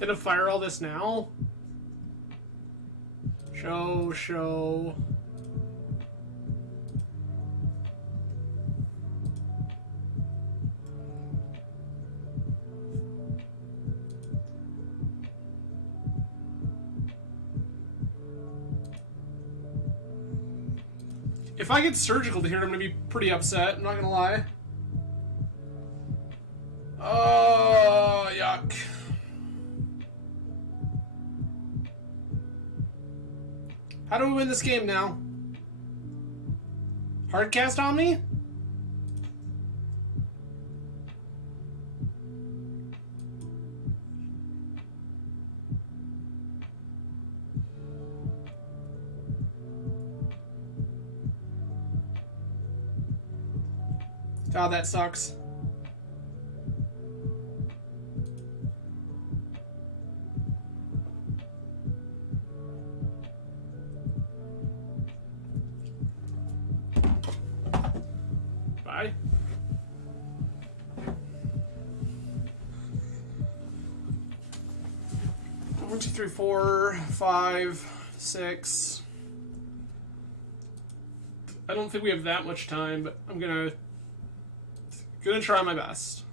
Gonna fire all this now? Show. If I get surgical to here, I'm gonna be pretty upset, I'm not gonna lie. Oh, yuck. How do we win this game now? Hardcast Omni? God, that sucks. Bye. One, two, three, 4, 5, 6. I don't think we have that much time, but I'm gonna try my best.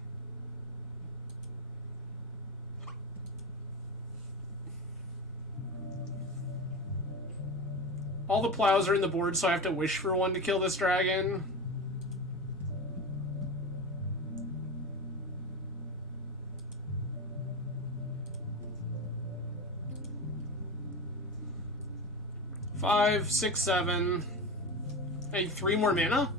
All the plows are in the board, so I have to wish for one to kill this dragon. Five, 6, 7. I need 3 more mana.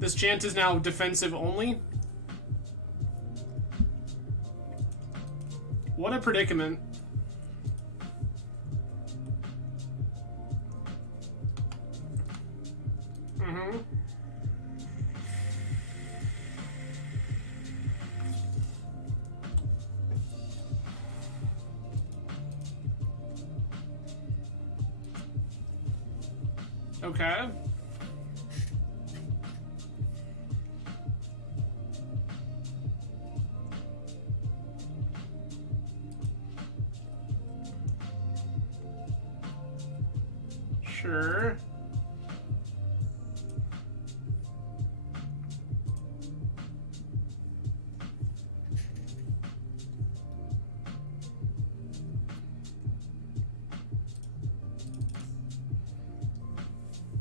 This chant is now defensive only. What a predicament. Okay. Sure.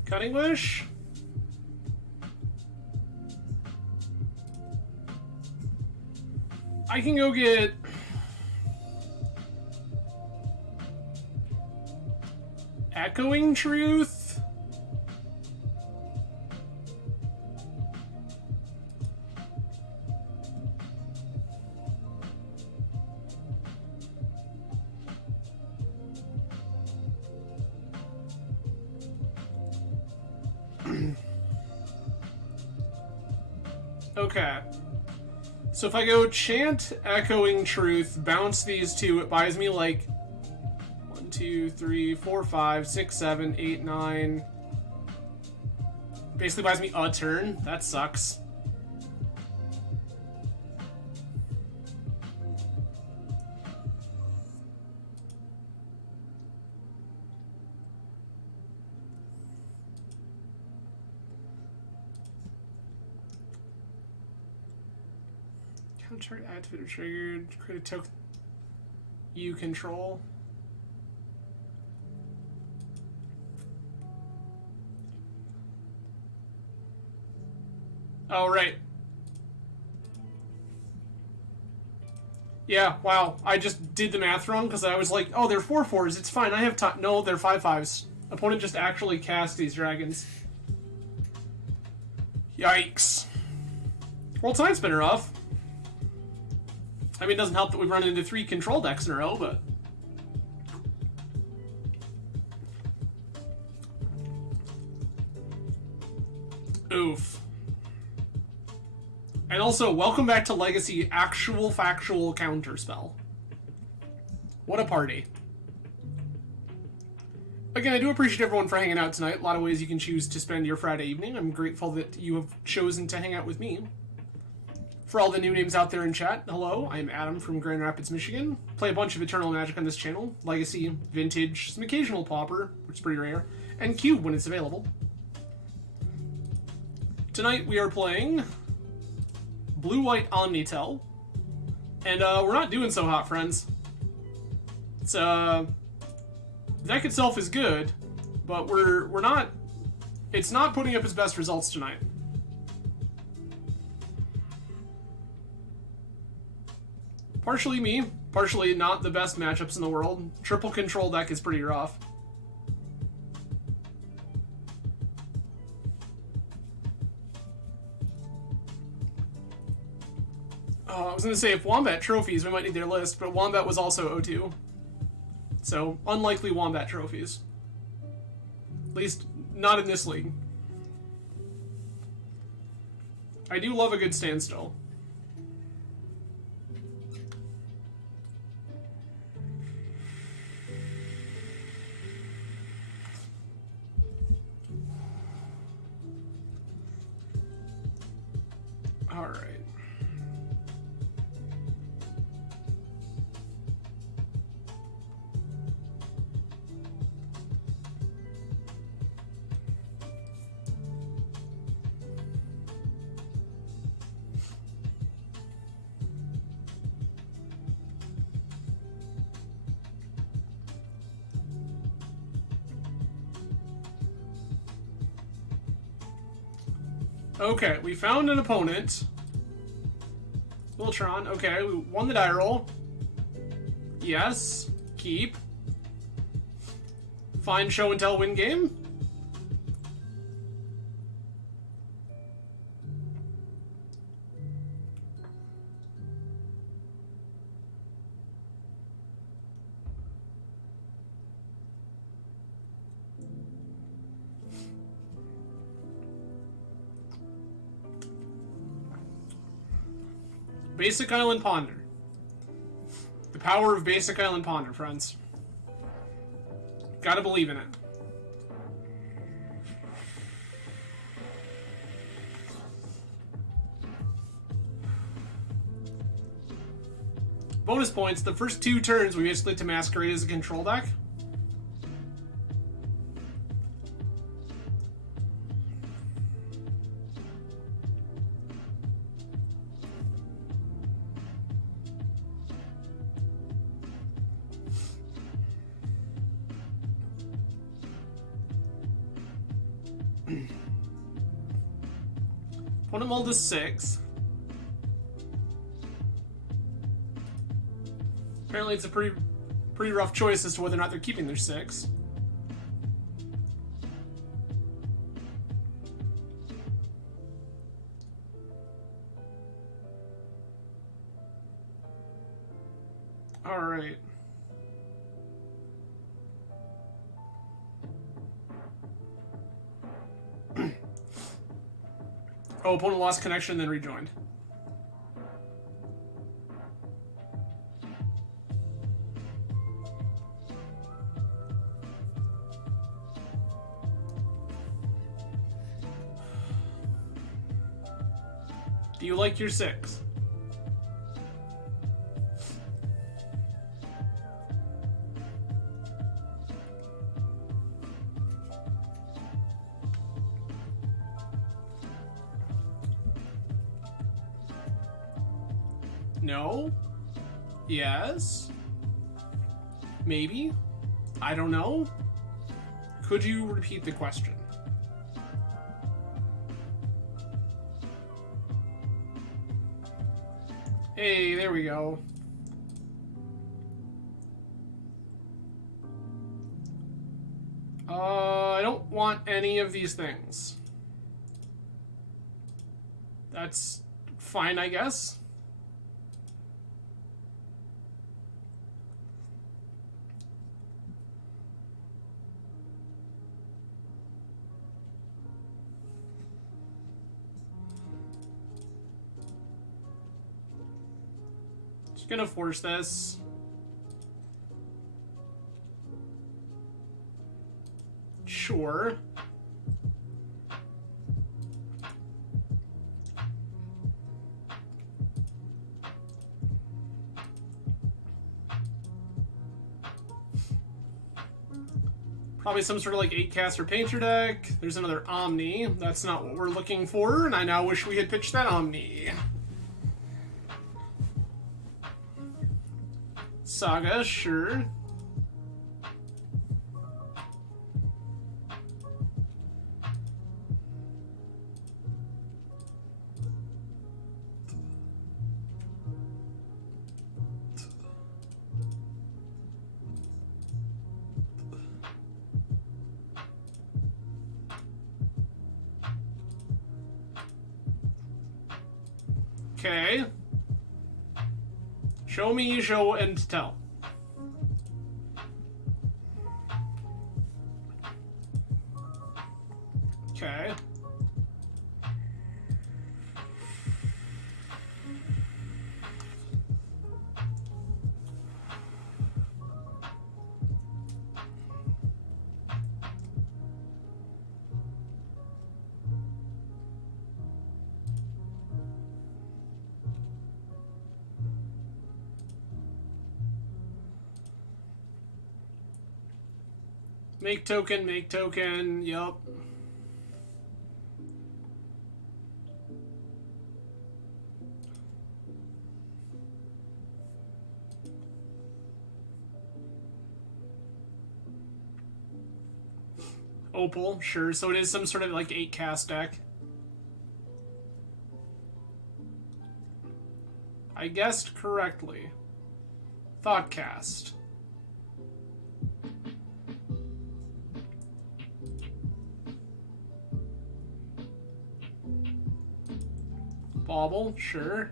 Cutting Wish? I can go get... Echoing Truth? Okay. So if I go Chant, Echoing Truth, bounce these two, it buys me like 1, 2, 3, 4, 5, 6, 7, 8, 9. Basically buys me a turn. That sucks. Counter activated triggered. Create a token you control. Oh, right. Yeah, wow. I just did the math wrong because I was like, oh, they're 4/4s. It's fine. I have time. No, they're 5/5s. Opponent just actually cast these dragons. Yikes. Well, tonight's been rough. I mean, it doesn't help that we've run into 3 control decks in a row, but... Oof. And also, welcome back to Legacy actual factual counterspell. What a party. Again, I do appreciate everyone for hanging out tonight. A lot of ways you can choose to spend your Friday evening. I'm grateful that you have chosen to hang out with me. For all the new names out there in chat, hello, I'm Adam from Grand Rapids, Michigan. Play a bunch of Eternal Magic on this channel. Legacy, Vintage, some occasional Pauper, which is pretty rare, and Cube when it's available. Tonight we are playing Blue-White OmniTell, and we're not doing so hot, friends. It's, the deck itself is good, but we're not, it's not putting up its best results tonight. Partially me, partially not the best matchups in the world. Triple control deck is pretty rough. I was going to say, if Wombat trophies, we might need their list, but Wombat was also O2. So, unlikely Wombat trophies. At least, Not in this league. I do love a good standstill. All right. Okay, we found an opponent. Wiltron, okay, we won the die roll. Yes, keep. Fine show and tell win game. Basic Island Ponder. The power of Basic Island Ponder, friends. Gotta believe in it. Bonus points, the first 2 turns we basically to masquerade as a control deck. Opponent mulled to 6. Apparently it's a pretty rough choice as to whether or not they're keeping their 6. Alright. Oh, opponent lost connection, then rejoined. Do you like your 6? No? Yes? Maybe? I don't know? Could you repeat the question? Hey, there we go. I don't want any of these things. That's fine, I guess. Just gonna force this. Sure. Probably some sort of like 8-caster painter deck. There's another Omni. That's not what we're looking for, and I now wish we had pitched that Omni. Saga, sure. Okay. Show me, show, and tell. Make token, yup. Opal, sure. So it is some sort of like 8 cast deck. I guessed correctly. Thoughtcast. Bauble, sure.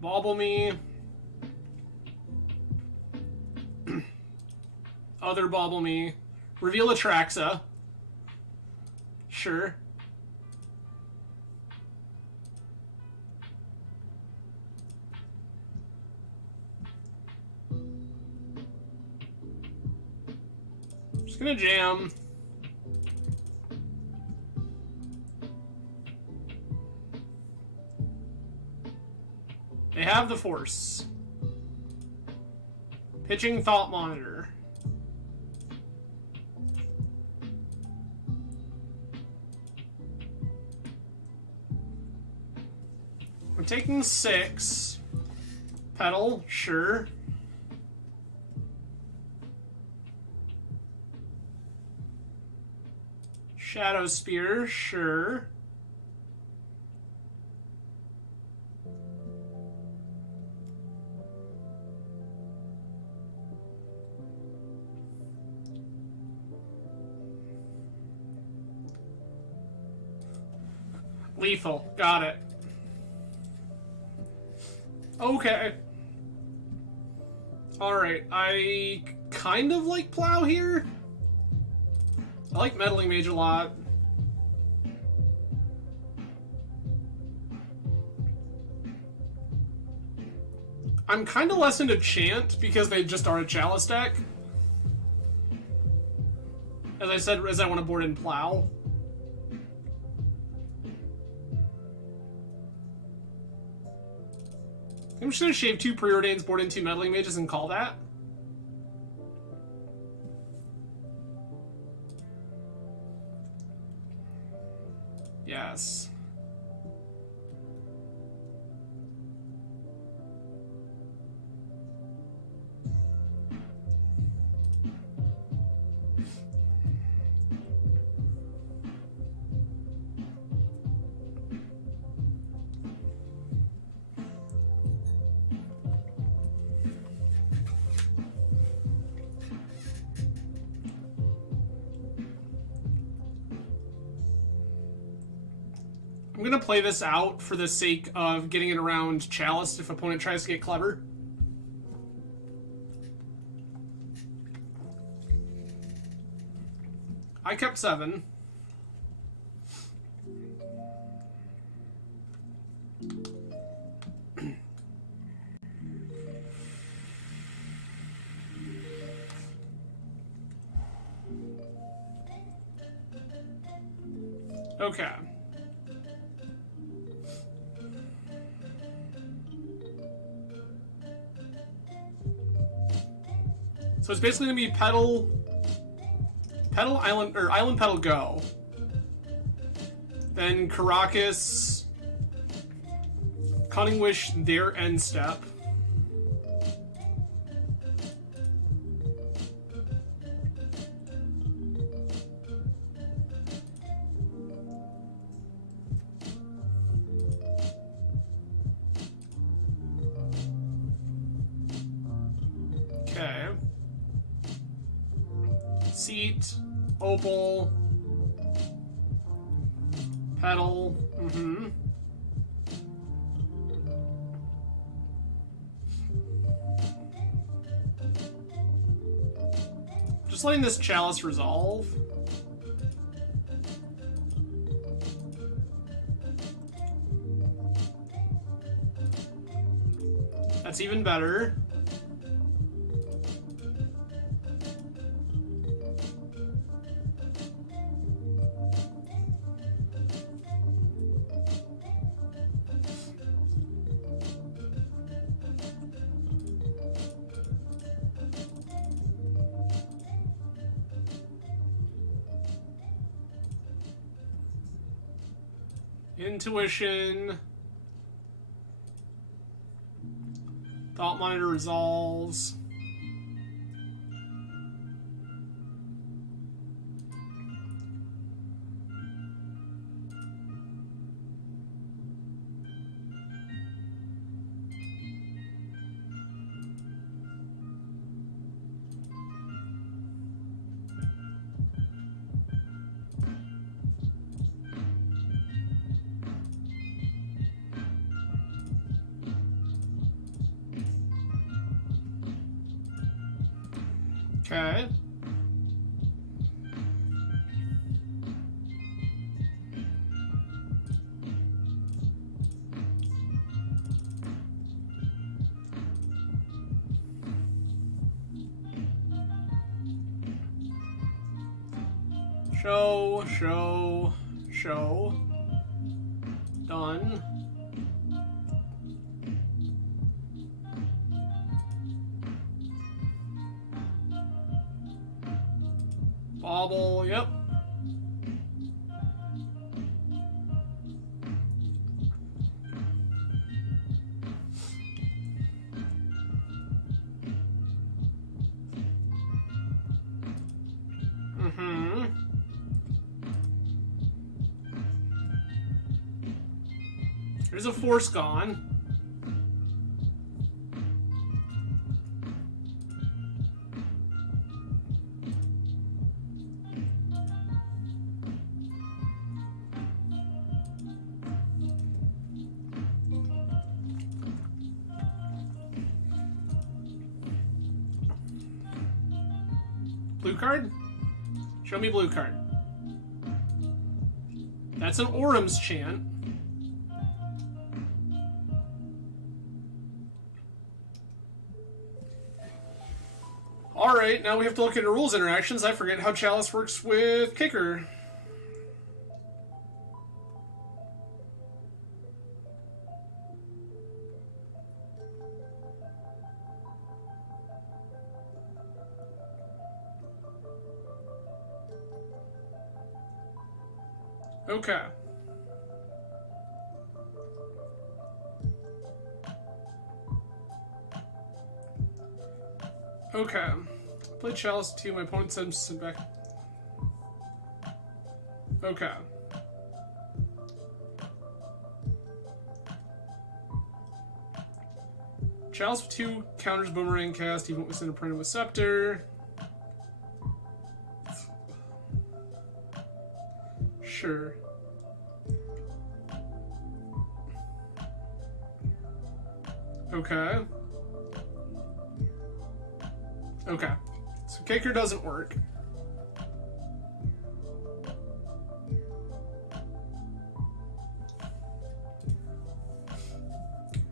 Bauble me. Other Bauble me. Reveal Atraxa. Sure. Just gonna jam. They have the force. Pitching Thought Monitor. I'm taking 6. Petal, sure. Shadow Spear, sure. Lethal, got it. Okay. Alright, I kind of like Plow here. I like Meddling Mage a lot. I'm kind of less into Chant because they just are a Chalice deck. As I said, as I want to board in Plow. I'm just gonna shave 2 Preordains, board in 2 Meddling Mages, and call that. Yes. I'm gonna play this out for the sake of getting it around Chalice if opponent tries to get clever. I kept 7. Okay. So it's basically gonna be Petal, Island, or Island, Petal, go. Then Caracas, Cunning Wish, their end step. Okay. Seat, Opal, Petal, Just letting this Chalice resolve. That's even better. Intuition. Thought Monitor resolves. Okay. Show. Done. Bobble, yep. There's a force gone. Blue card? Show me blue card. That's an Orum's chant. Alright, now we have to look at rules interactions. I forget how Chalice works with Kicker. Okay. Okay. Play Chalice 2, my opponent sends it back. Okay. Chalice 2 counters Boomerang cast, even within a Perennial with Scepter. Sure. Okay. Okay. So Kicker doesn't work.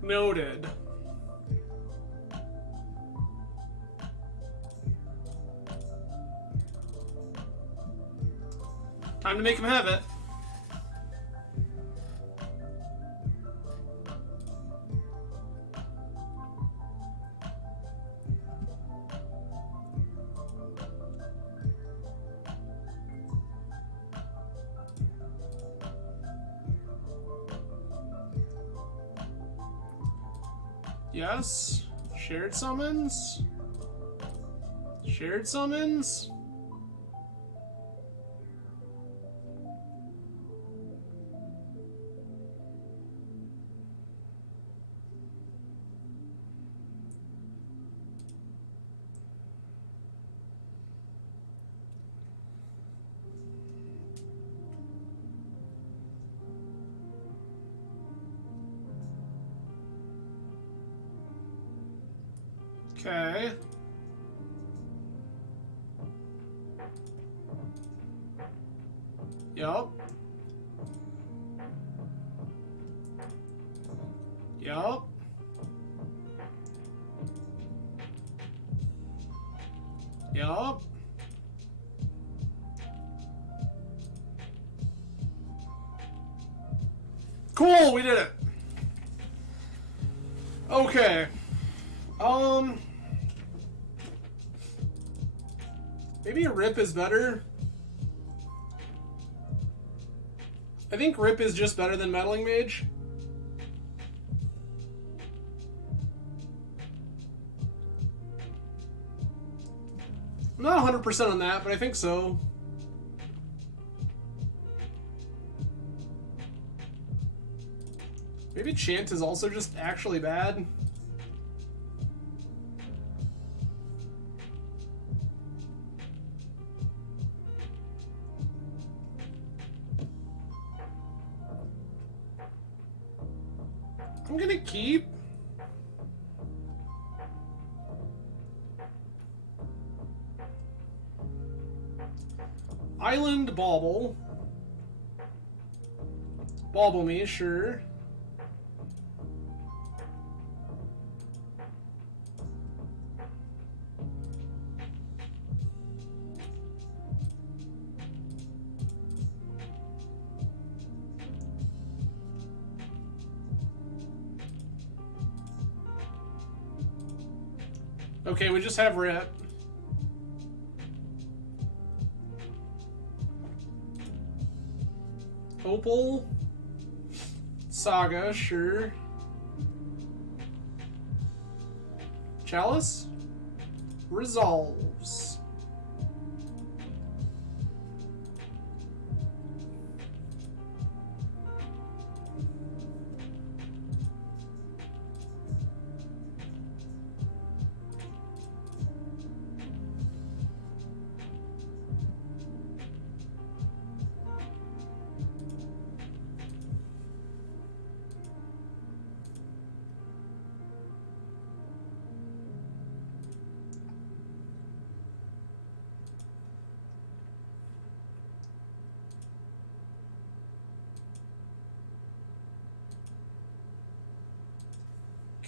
Noted. Time to make him have it. Yes. Shared summons. Shared summons. Okay. Yup. Yup. Yup. Cool, we did it. Okay. Maybe a rip is better. I think Rip is just better than Meddling Mage. I'm not 100% on that, but I think so. Maybe Chant is also just actually bad. I'm gonna keep. Island Bauble. Bauble me, sure. Okay, we just have Rip. Opal. Saga, sure. Chalice. Resolves.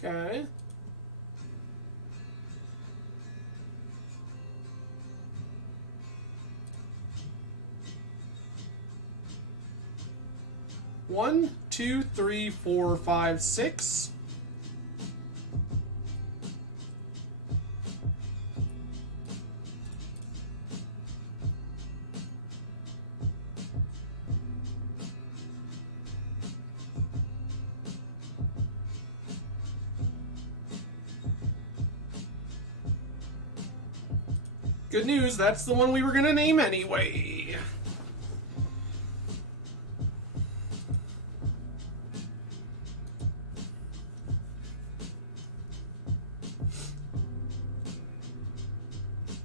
Okay. One, two, three, four, five, six. Good news, that's the one we were gonna name anyway.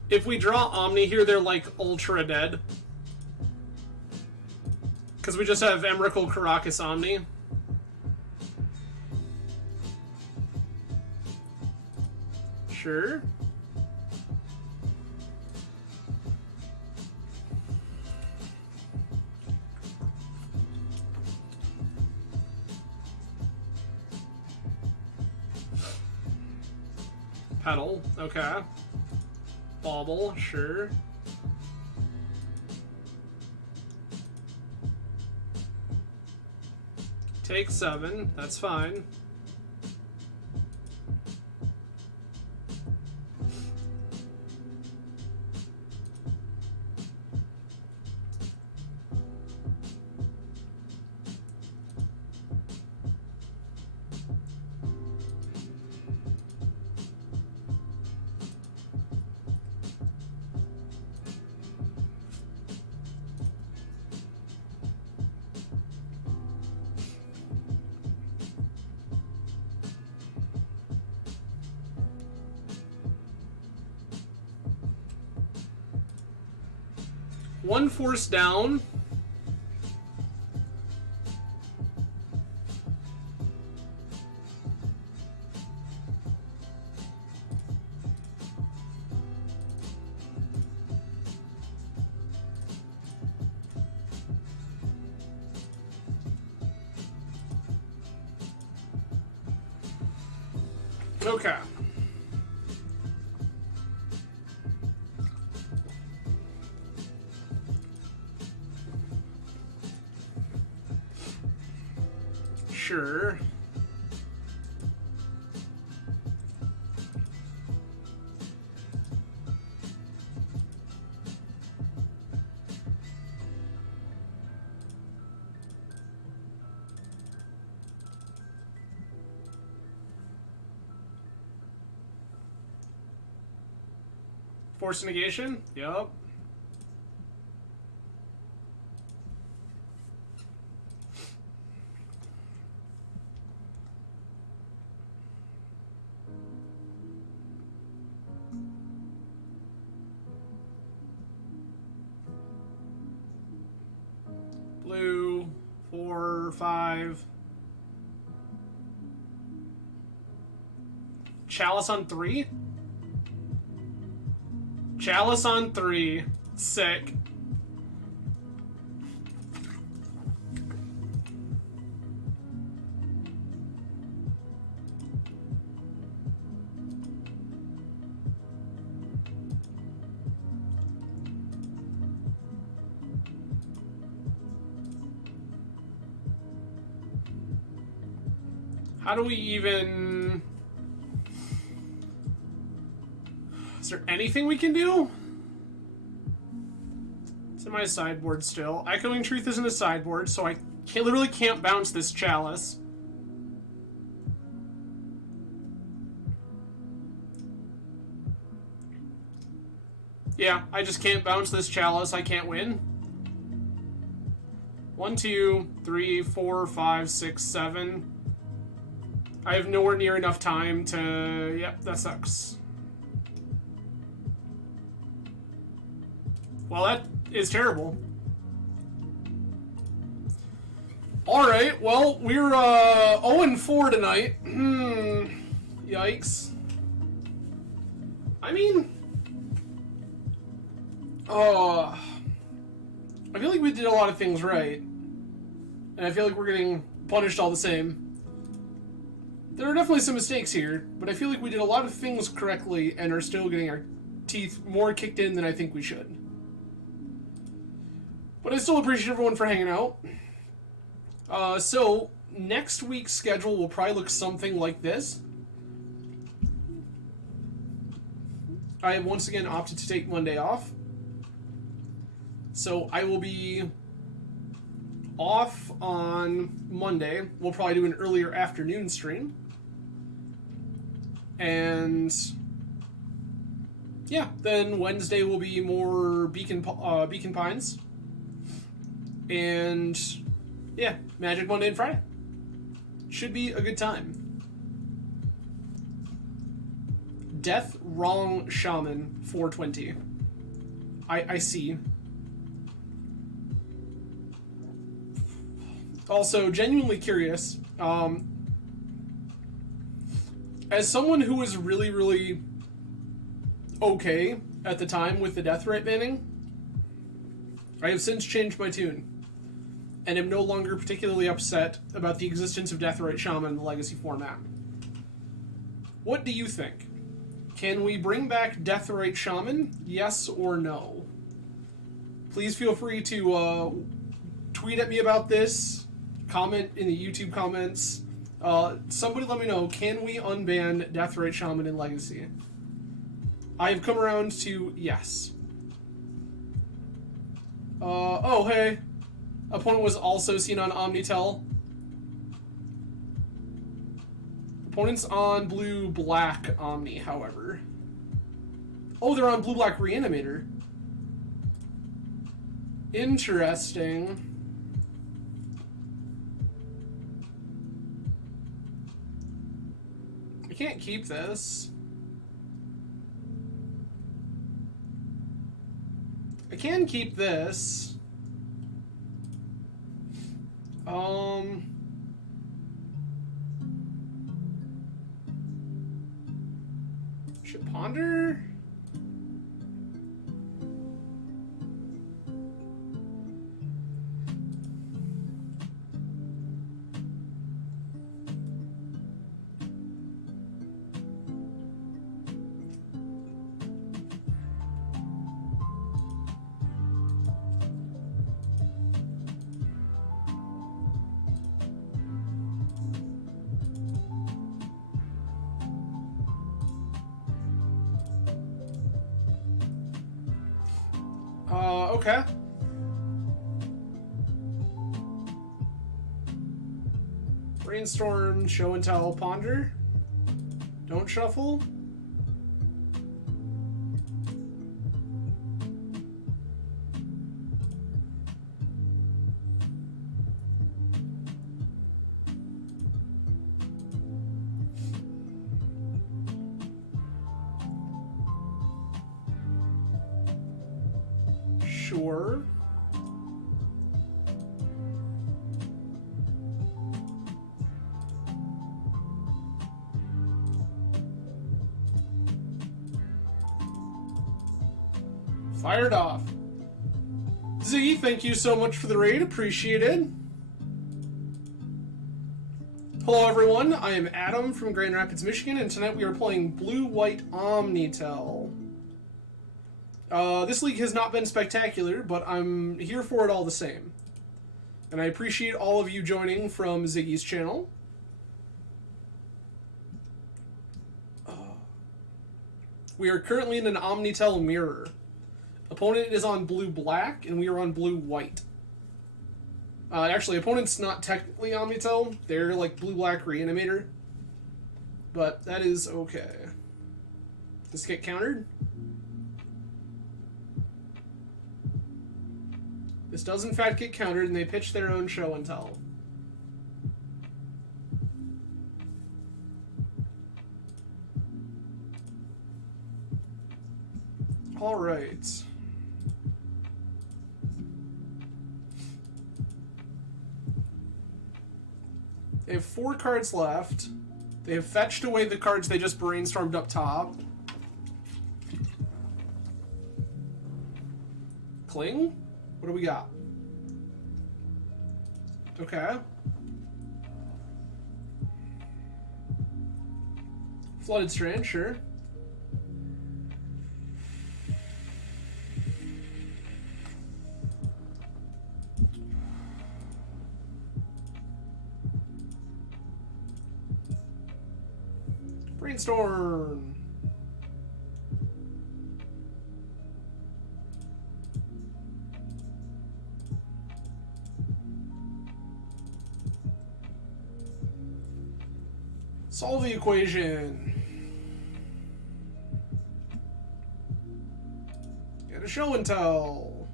If we draw Omni here, they're like ultra dead. Because we just have Emrakul, Karakas, Omni. Sure. Petal, okay. Bauble, sure. Take 7, that's fine. One force down. Okay. Sure. Force negation? Yup. Blue, 4, 5. Chalice on 3? Chalice on 3. Sick. How do we even... Is there anything we can do? It's in my sideboard still. Echoing Truth is in the sideboard, so I literally can't bounce this Chalice. Yeah, I just can't bounce this Chalice. I can't win. 1, 2, 3, 4, 5, 6, 7. I have nowhere near enough time to... Yep, that sucks. Well, that is terrible. Alright, well, we're 0-4 tonight. Yikes. I mean... I feel like we did a lot of things right. And I feel like we're getting punished all the same. There are definitely some mistakes here, but I feel like we did a lot of things correctly and are still getting our teeth more kicked in than I think we should. But I still appreciate everyone for hanging out. So, next week's schedule will probably look something like this. I have once again opted to take Monday off. So, I will be off on Monday. We'll probably do an earlier afternoon stream. And yeah, then Wednesday will be more Beacon Pines. And yeah, Magic Monday and Friday. Should be a good time. Death Wrong Shaman 420. I see. Also, genuinely curious, as someone who was really, really okay at the time with the Deathrite banning, I have since changed my tune, and am no longer particularly upset about the existence of Deathrite Shaman in the Legacy format. What do you think? Can we bring back Deathrite Shaman? Yes or no? Please feel free to tweet at me about this. Comment in the YouTube comments. Somebody let me know, can we unban Deathrite Shaman in Legacy? I have come around to yes. Oh, hey. Opponent was also seen on OmniTell. Opponent's on blue-black Omni, however. Oh, they're on blue-black Reanimator. Interesting. I can't keep this. I can keep this. Should ponder? Okay. Brainstorm, show and tell, ponder. Don't shuffle. Sure. Fired off. Z, thank you so much for the raid. Appreciated. Hello, everyone. I am Adam from Grand Rapids, Michigan, and tonight we are playing Blue-White OmniTell. This league has not been spectacular, but I'm here for it all the same. And I appreciate all of you joining from Ziggy's channel. We are currently in an OmniTell mirror. Opponent is on blue-black, and we are on blue-white. Actually, opponent's not technically OmniTell. They're like blue-black reanimator. But that is okay. Does this get countered? This does in fact get countered, and they pitch their own show and tell. Alright. They have 4 cards left. They have fetched away the cards they just brainstormed up top. Cling? What do we got? Okay. Flooded Strand, sure. Brainstorm. Solve the equation. Get a show and tell.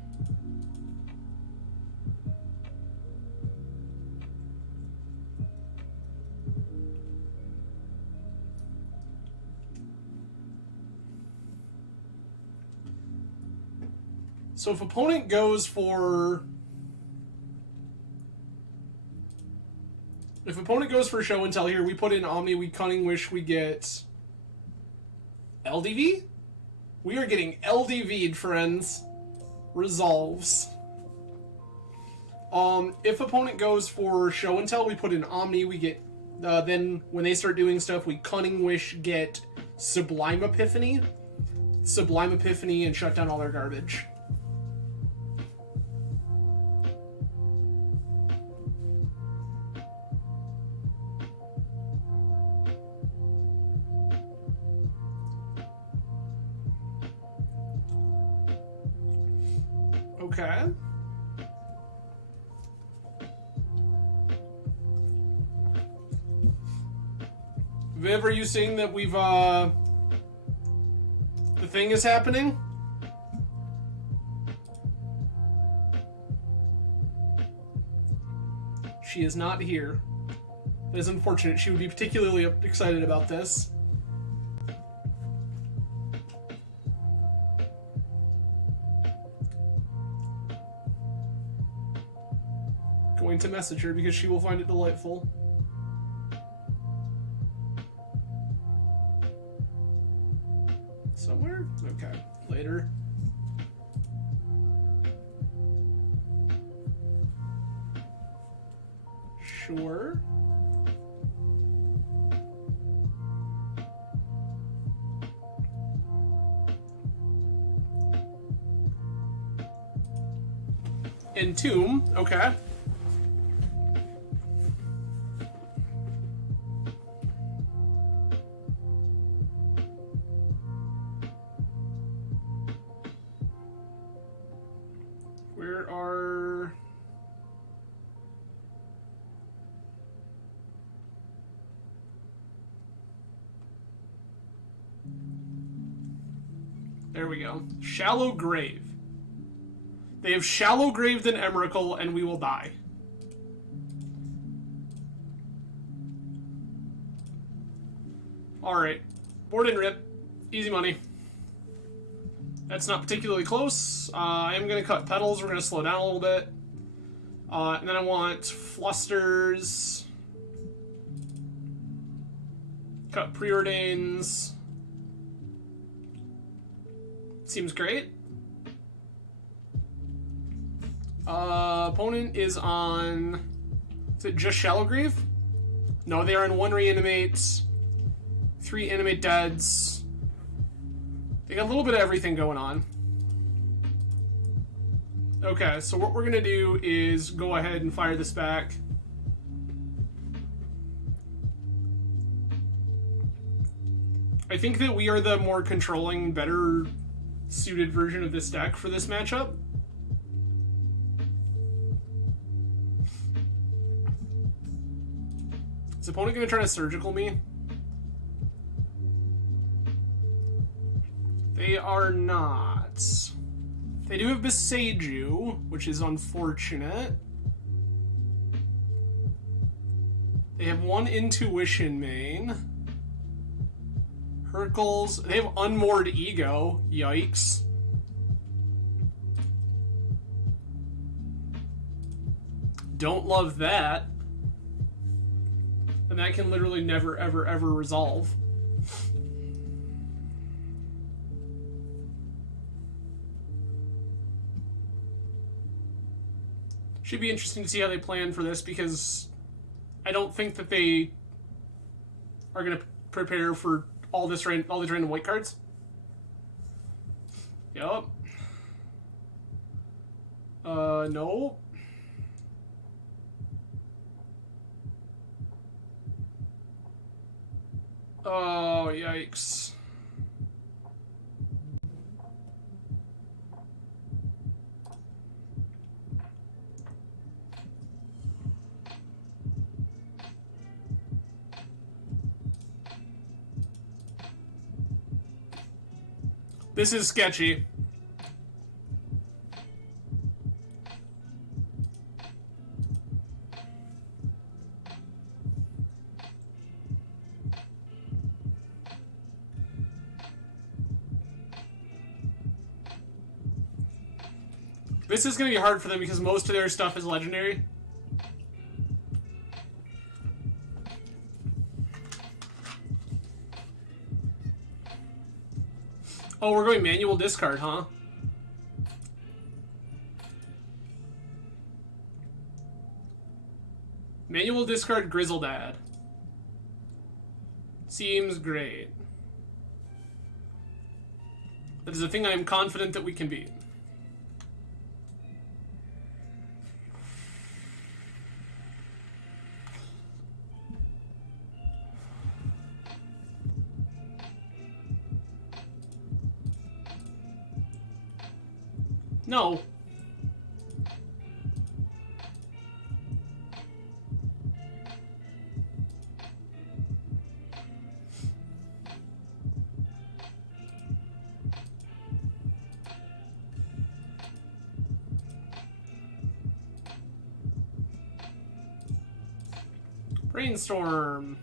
So if opponent goes for... If opponent goes for show and tell here, we put in Omni, we Cunning Wish, we get... LDV? We are getting LDV'd, friends. Resolves. If opponent goes for show and tell, we put in Omni, we get... then when they start doing stuff, we Cunning Wish, get Sublime Epiphany. Sublime Epiphany, and shut down all their garbage. Okay. Viv, are you seeing that we've, the thing is happening? She is not here. That is unfortunate. She would be particularly excited about this. Going to message her because she will find it delightful. Somewhere? Okay. Later. Sure. Entomb. Okay. Where are... There we go. Shallow Grave. They have Shallow Graved an Emrakul, and we will die. Alright. Board and rip. Easy money. That's not particularly close. I am going to cut petals. We're going to slow down a little bit. And then I want flusters. Cut preordains. Seems great. Opponent is on... Is it just Shallowgrave? No, they are on 1 reanimate, 3 animate deads. They got a little bit of everything going on. Okay, so what we're gonna do is go ahead and fire this back. I think that we are the more controlling, better suited version of this deck for this matchup. Is opponent gonna try to surgical me? They are not. They do have Beseiju, which is unfortunate. They have 1 Intuition main. Hercules. They have Unmoored Ego. Yikes. Don't love that. And that can literally never, ever, ever resolve. Should be interesting to see how they plan for this, because I don't think that they are going to prepare for all these random white cards. Yup. No. Oh, yikes. This is sketchy. This is going to be hard for them because most of their stuff is legendary. Oh, we're going manual discard, huh? Manual discard Grizzledad. Seems great. That is a thing I am confident that we can beat. No. Brainstorm.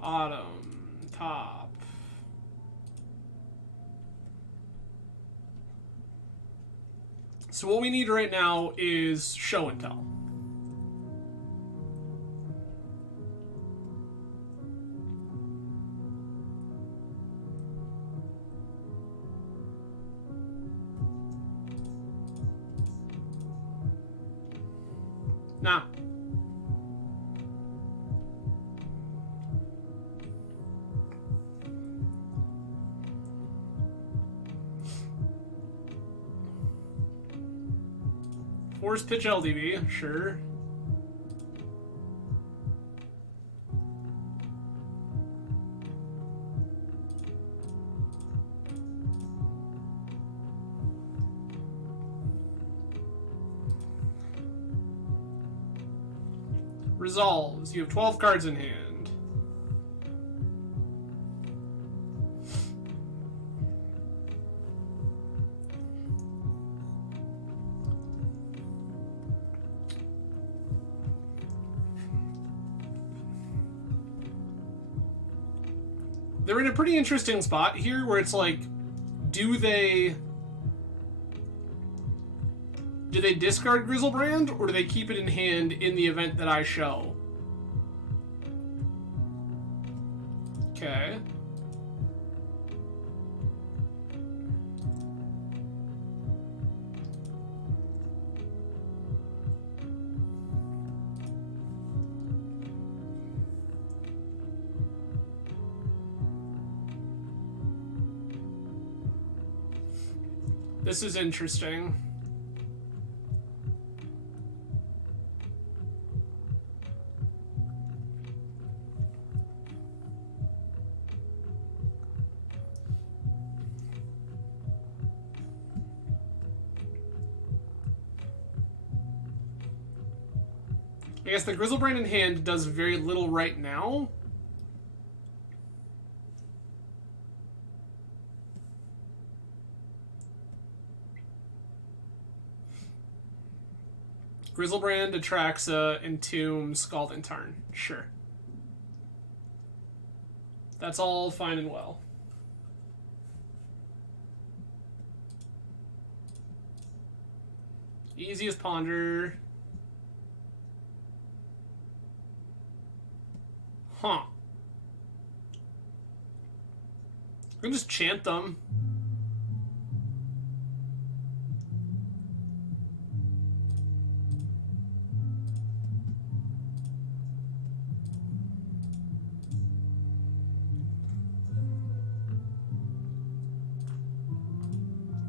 Bottom, top. So what we need right now is show and tell. Nah. Force pitch LDV, sure. Resolves. You have 12 cards in hand. They're in a pretty interesting spot here where it's like, do they discard Grizzlebrand, or do they keep it in hand in the event that I show? Okay. This is interesting. I guess the Grizzlebrand in hand does very little right now. Grizzlebrand, Atraxa, Entomb, Scald and Tarn. Sure. That's all fine and well. Easiest Ponder. Huh. We can just chant them.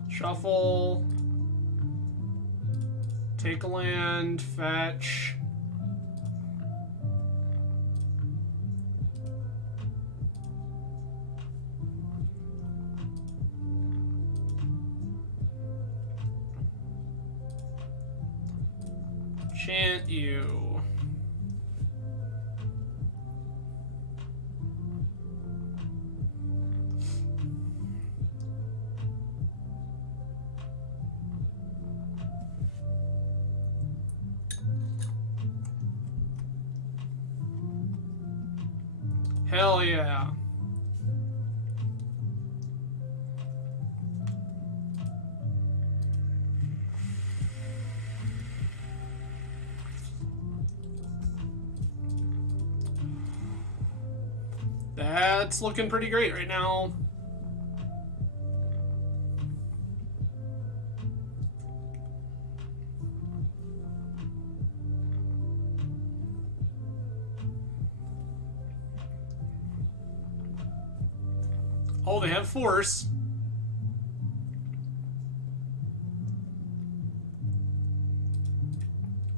Shuffle. Take a land. Fetch. Chant you. Hell yeah. That's looking pretty great right now. Oh, they have Force.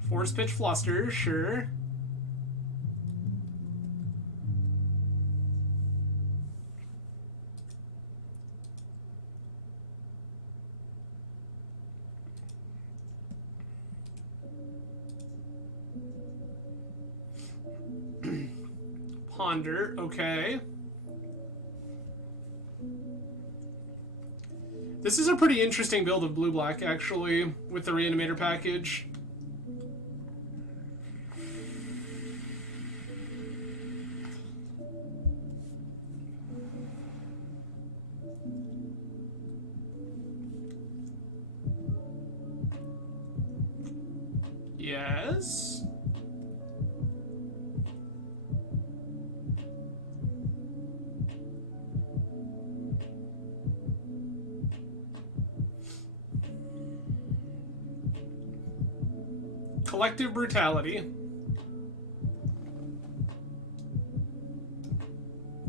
Force Pitch Fluster, sure. Ponder, okay. This is a pretty interesting build of blue-black, actually, with the Reanimator package. Yes. Collective Brutality.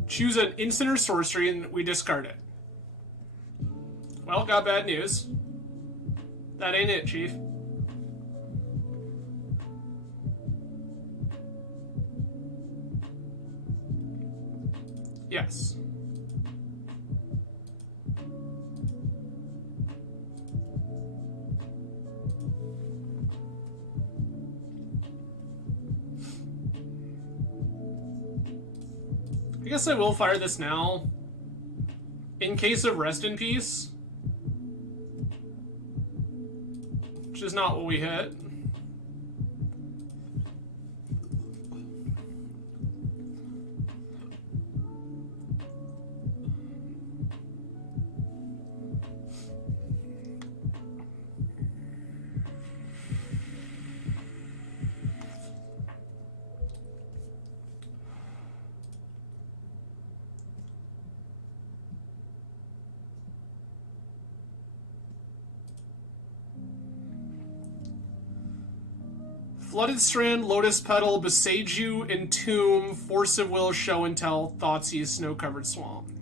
Choose an instant or sorcery and we discard it. Well, got bad news. That ain't it, Chief. Yes. I guess I will fire this now. In case of Rest in Peace. Which is not what we hit. Flooded Strand, Lotus Petal, Beseiju, Entomb, Force of Will, Show and Tell, Thoughtseize, Snow-Covered Swamp.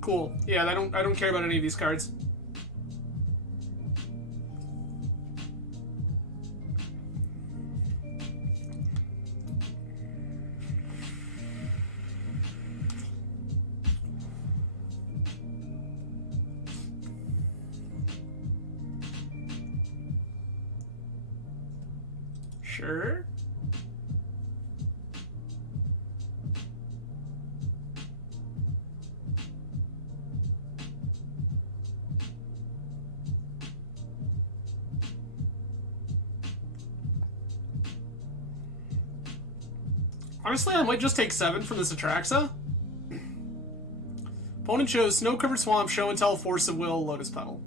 Cool. Yeah, I don't care about any of these cards. Sure. Honestly, I might just take 7 from this Atraxa. Opponent chose Snow-Covered Swamp, Show and Tell, Force of Will, Lotus Petal.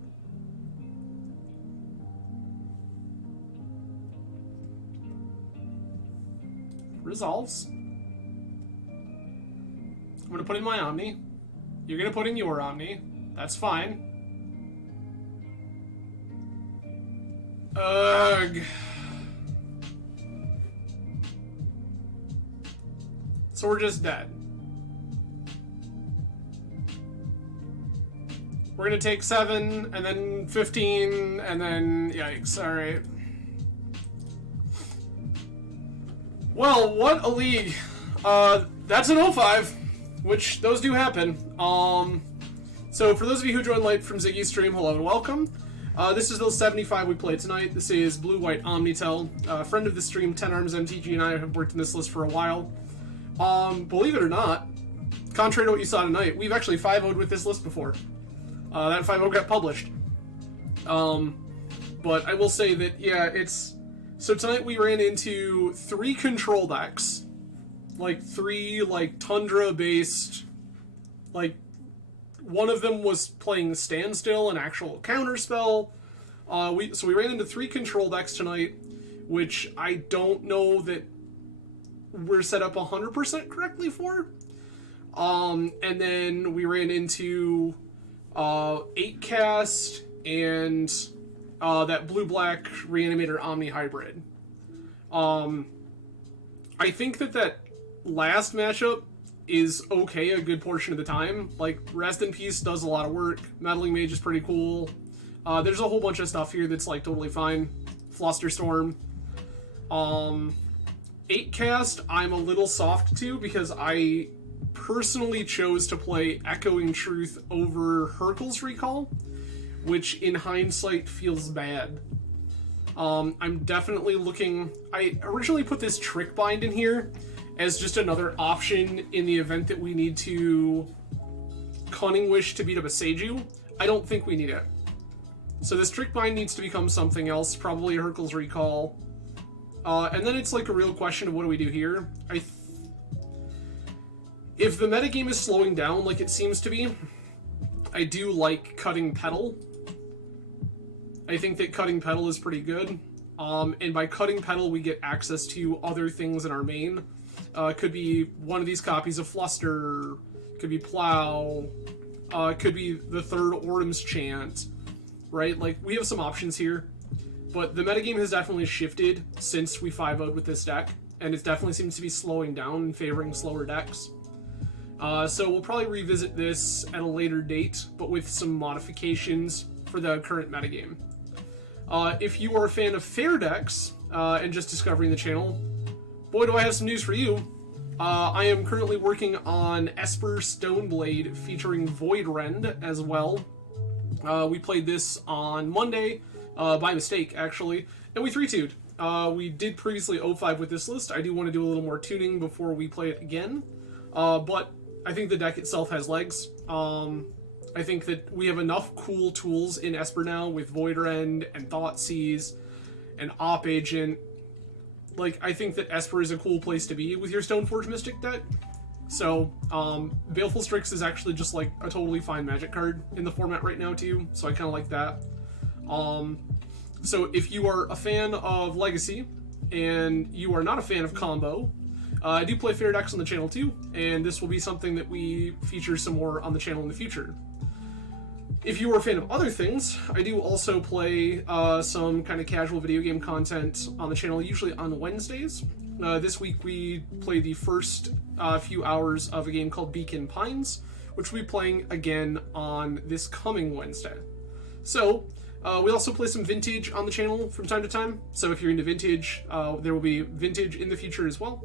Resolves. I'm gonna put in my Omni. You're gonna put in your Omni. That's fine. Ugh. So we're just dead. We're gonna take 7, and then 15, and then... Yikes, alright. Well, what a league. That's an 05, which those do happen. So for those of you who joined late from Ziggy's stream, hello and welcome. This is the 75 we played tonight. This is Blue-White OmniTell. Friend of the stream, 10 Arms MTG, and I have worked in this list for a while. Believe it or not, contrary to what you saw tonight, we've actually 5-0'd with this list before. That 5-0 got published. But I will say that, yeah, it's... So tonight we ran into 3 control decks. Like, 3, like, Tundra-based... Like, one of them was playing Standstill, an actual counterspell. So we ran into 3 control decks tonight, which I don't know that we're set up 100% correctly for. And then we ran into 8-cast and that blue-black Reanimator Omni hybrid. I think that last matchup is okay a good portion of the time. Like, Rest in Peace does a lot of work. Meddling Mage is pretty cool. There's a whole bunch of stuff here that's, like, totally fine. Flusterstorm. 8-cast, I'm a little soft to, because I personally chose to play Echoing Truth over Hurkyl's Recall, which in hindsight feels bad. I'm definitely looking... I originally put this Trick Bind in here as just another option in the event that we need to Cunning Wish to beat up a Seiju. I don't think we need it. So this Trick Bind needs to become something else, probably Hurkyl's Recall. And then it's like a real question of what do we do here. If the metagame is slowing down like it seems to be, I do like Cutting Petal. I think that Cutting Petal is pretty good. And by Cutting Petal, we get access to other things in our main. Could be one of these copies of Fluster, could be Plow, could be the 3rd Ordum's Chant, right? Like, we have some options here. But the metagame has definitely shifted since we 5-0'd with this deck, and it definitely seems to be slowing down and favoring slower decks. So we'll probably revisit this at a later date, but with some modifications for the current metagame. If you are a fan of fair decks, and just discovering the channel, boy do I have some news for you. I am currently working on Esper Stoneblade featuring Voidrend as well. We played this on Monday, by mistake actually, and we 3-2'd. We did previously 0-5 with this list. I do want to do a little more tuning before we play it again, but I think the deck itself has legs. I think that we have enough cool tools in Esper now with Voidrend and Thoughtseize and Op Agent. Like, I think that Esper is a cool place to be with your Stoneforge Mystic deck. So, Baleful Strix is actually just like a totally fine Magic card in the format right now too, so I kind of like that. So if you are a fan of Legacy and you are not a fan of Combo, I do play fair decks on the channel too, and this will be something that we feature some more on the channel in the future. If you are a fan of other things, I do also play some kind of casual video game content on the channel, usually on Wednesdays. This week we played the first few hours of a game called Beacon Pines, which we'll be playing again on this coming Wednesday. So, we also play some Vintage on the channel from time to time, so if you're into Vintage, there will be Vintage in the future as well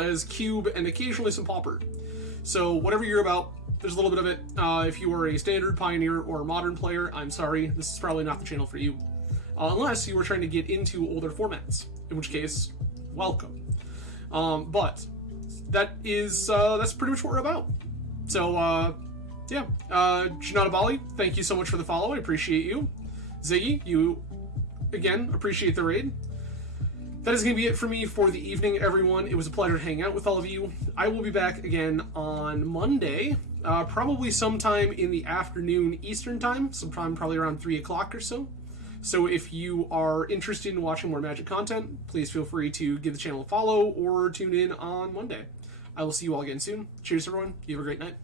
as Cube and occasionally some Pauper. So whatever you're about, there's a little bit of it. If you are a Standard, Pioneer, or Modern player, I'm sorry, this is probably not the channel for you. Unless you were trying to get into older formats, in which case, welcome. But that's pretty much what we're about. So, yeah. Janata Bali, thank you so much for the follow. I appreciate you. Ziggy, you, again, appreciate the raid. That is going to be it for me for the evening, everyone. It was a pleasure to hang out with all of you. I will be back again on Monday, probably sometime in the afternoon Eastern time, sometime probably around 3 o'clock or so. So if you are interested in watching more Magic content, please feel free to give the channel a follow or tune in on Monday. I will see you all again soon. Cheers, everyone. You have a great night.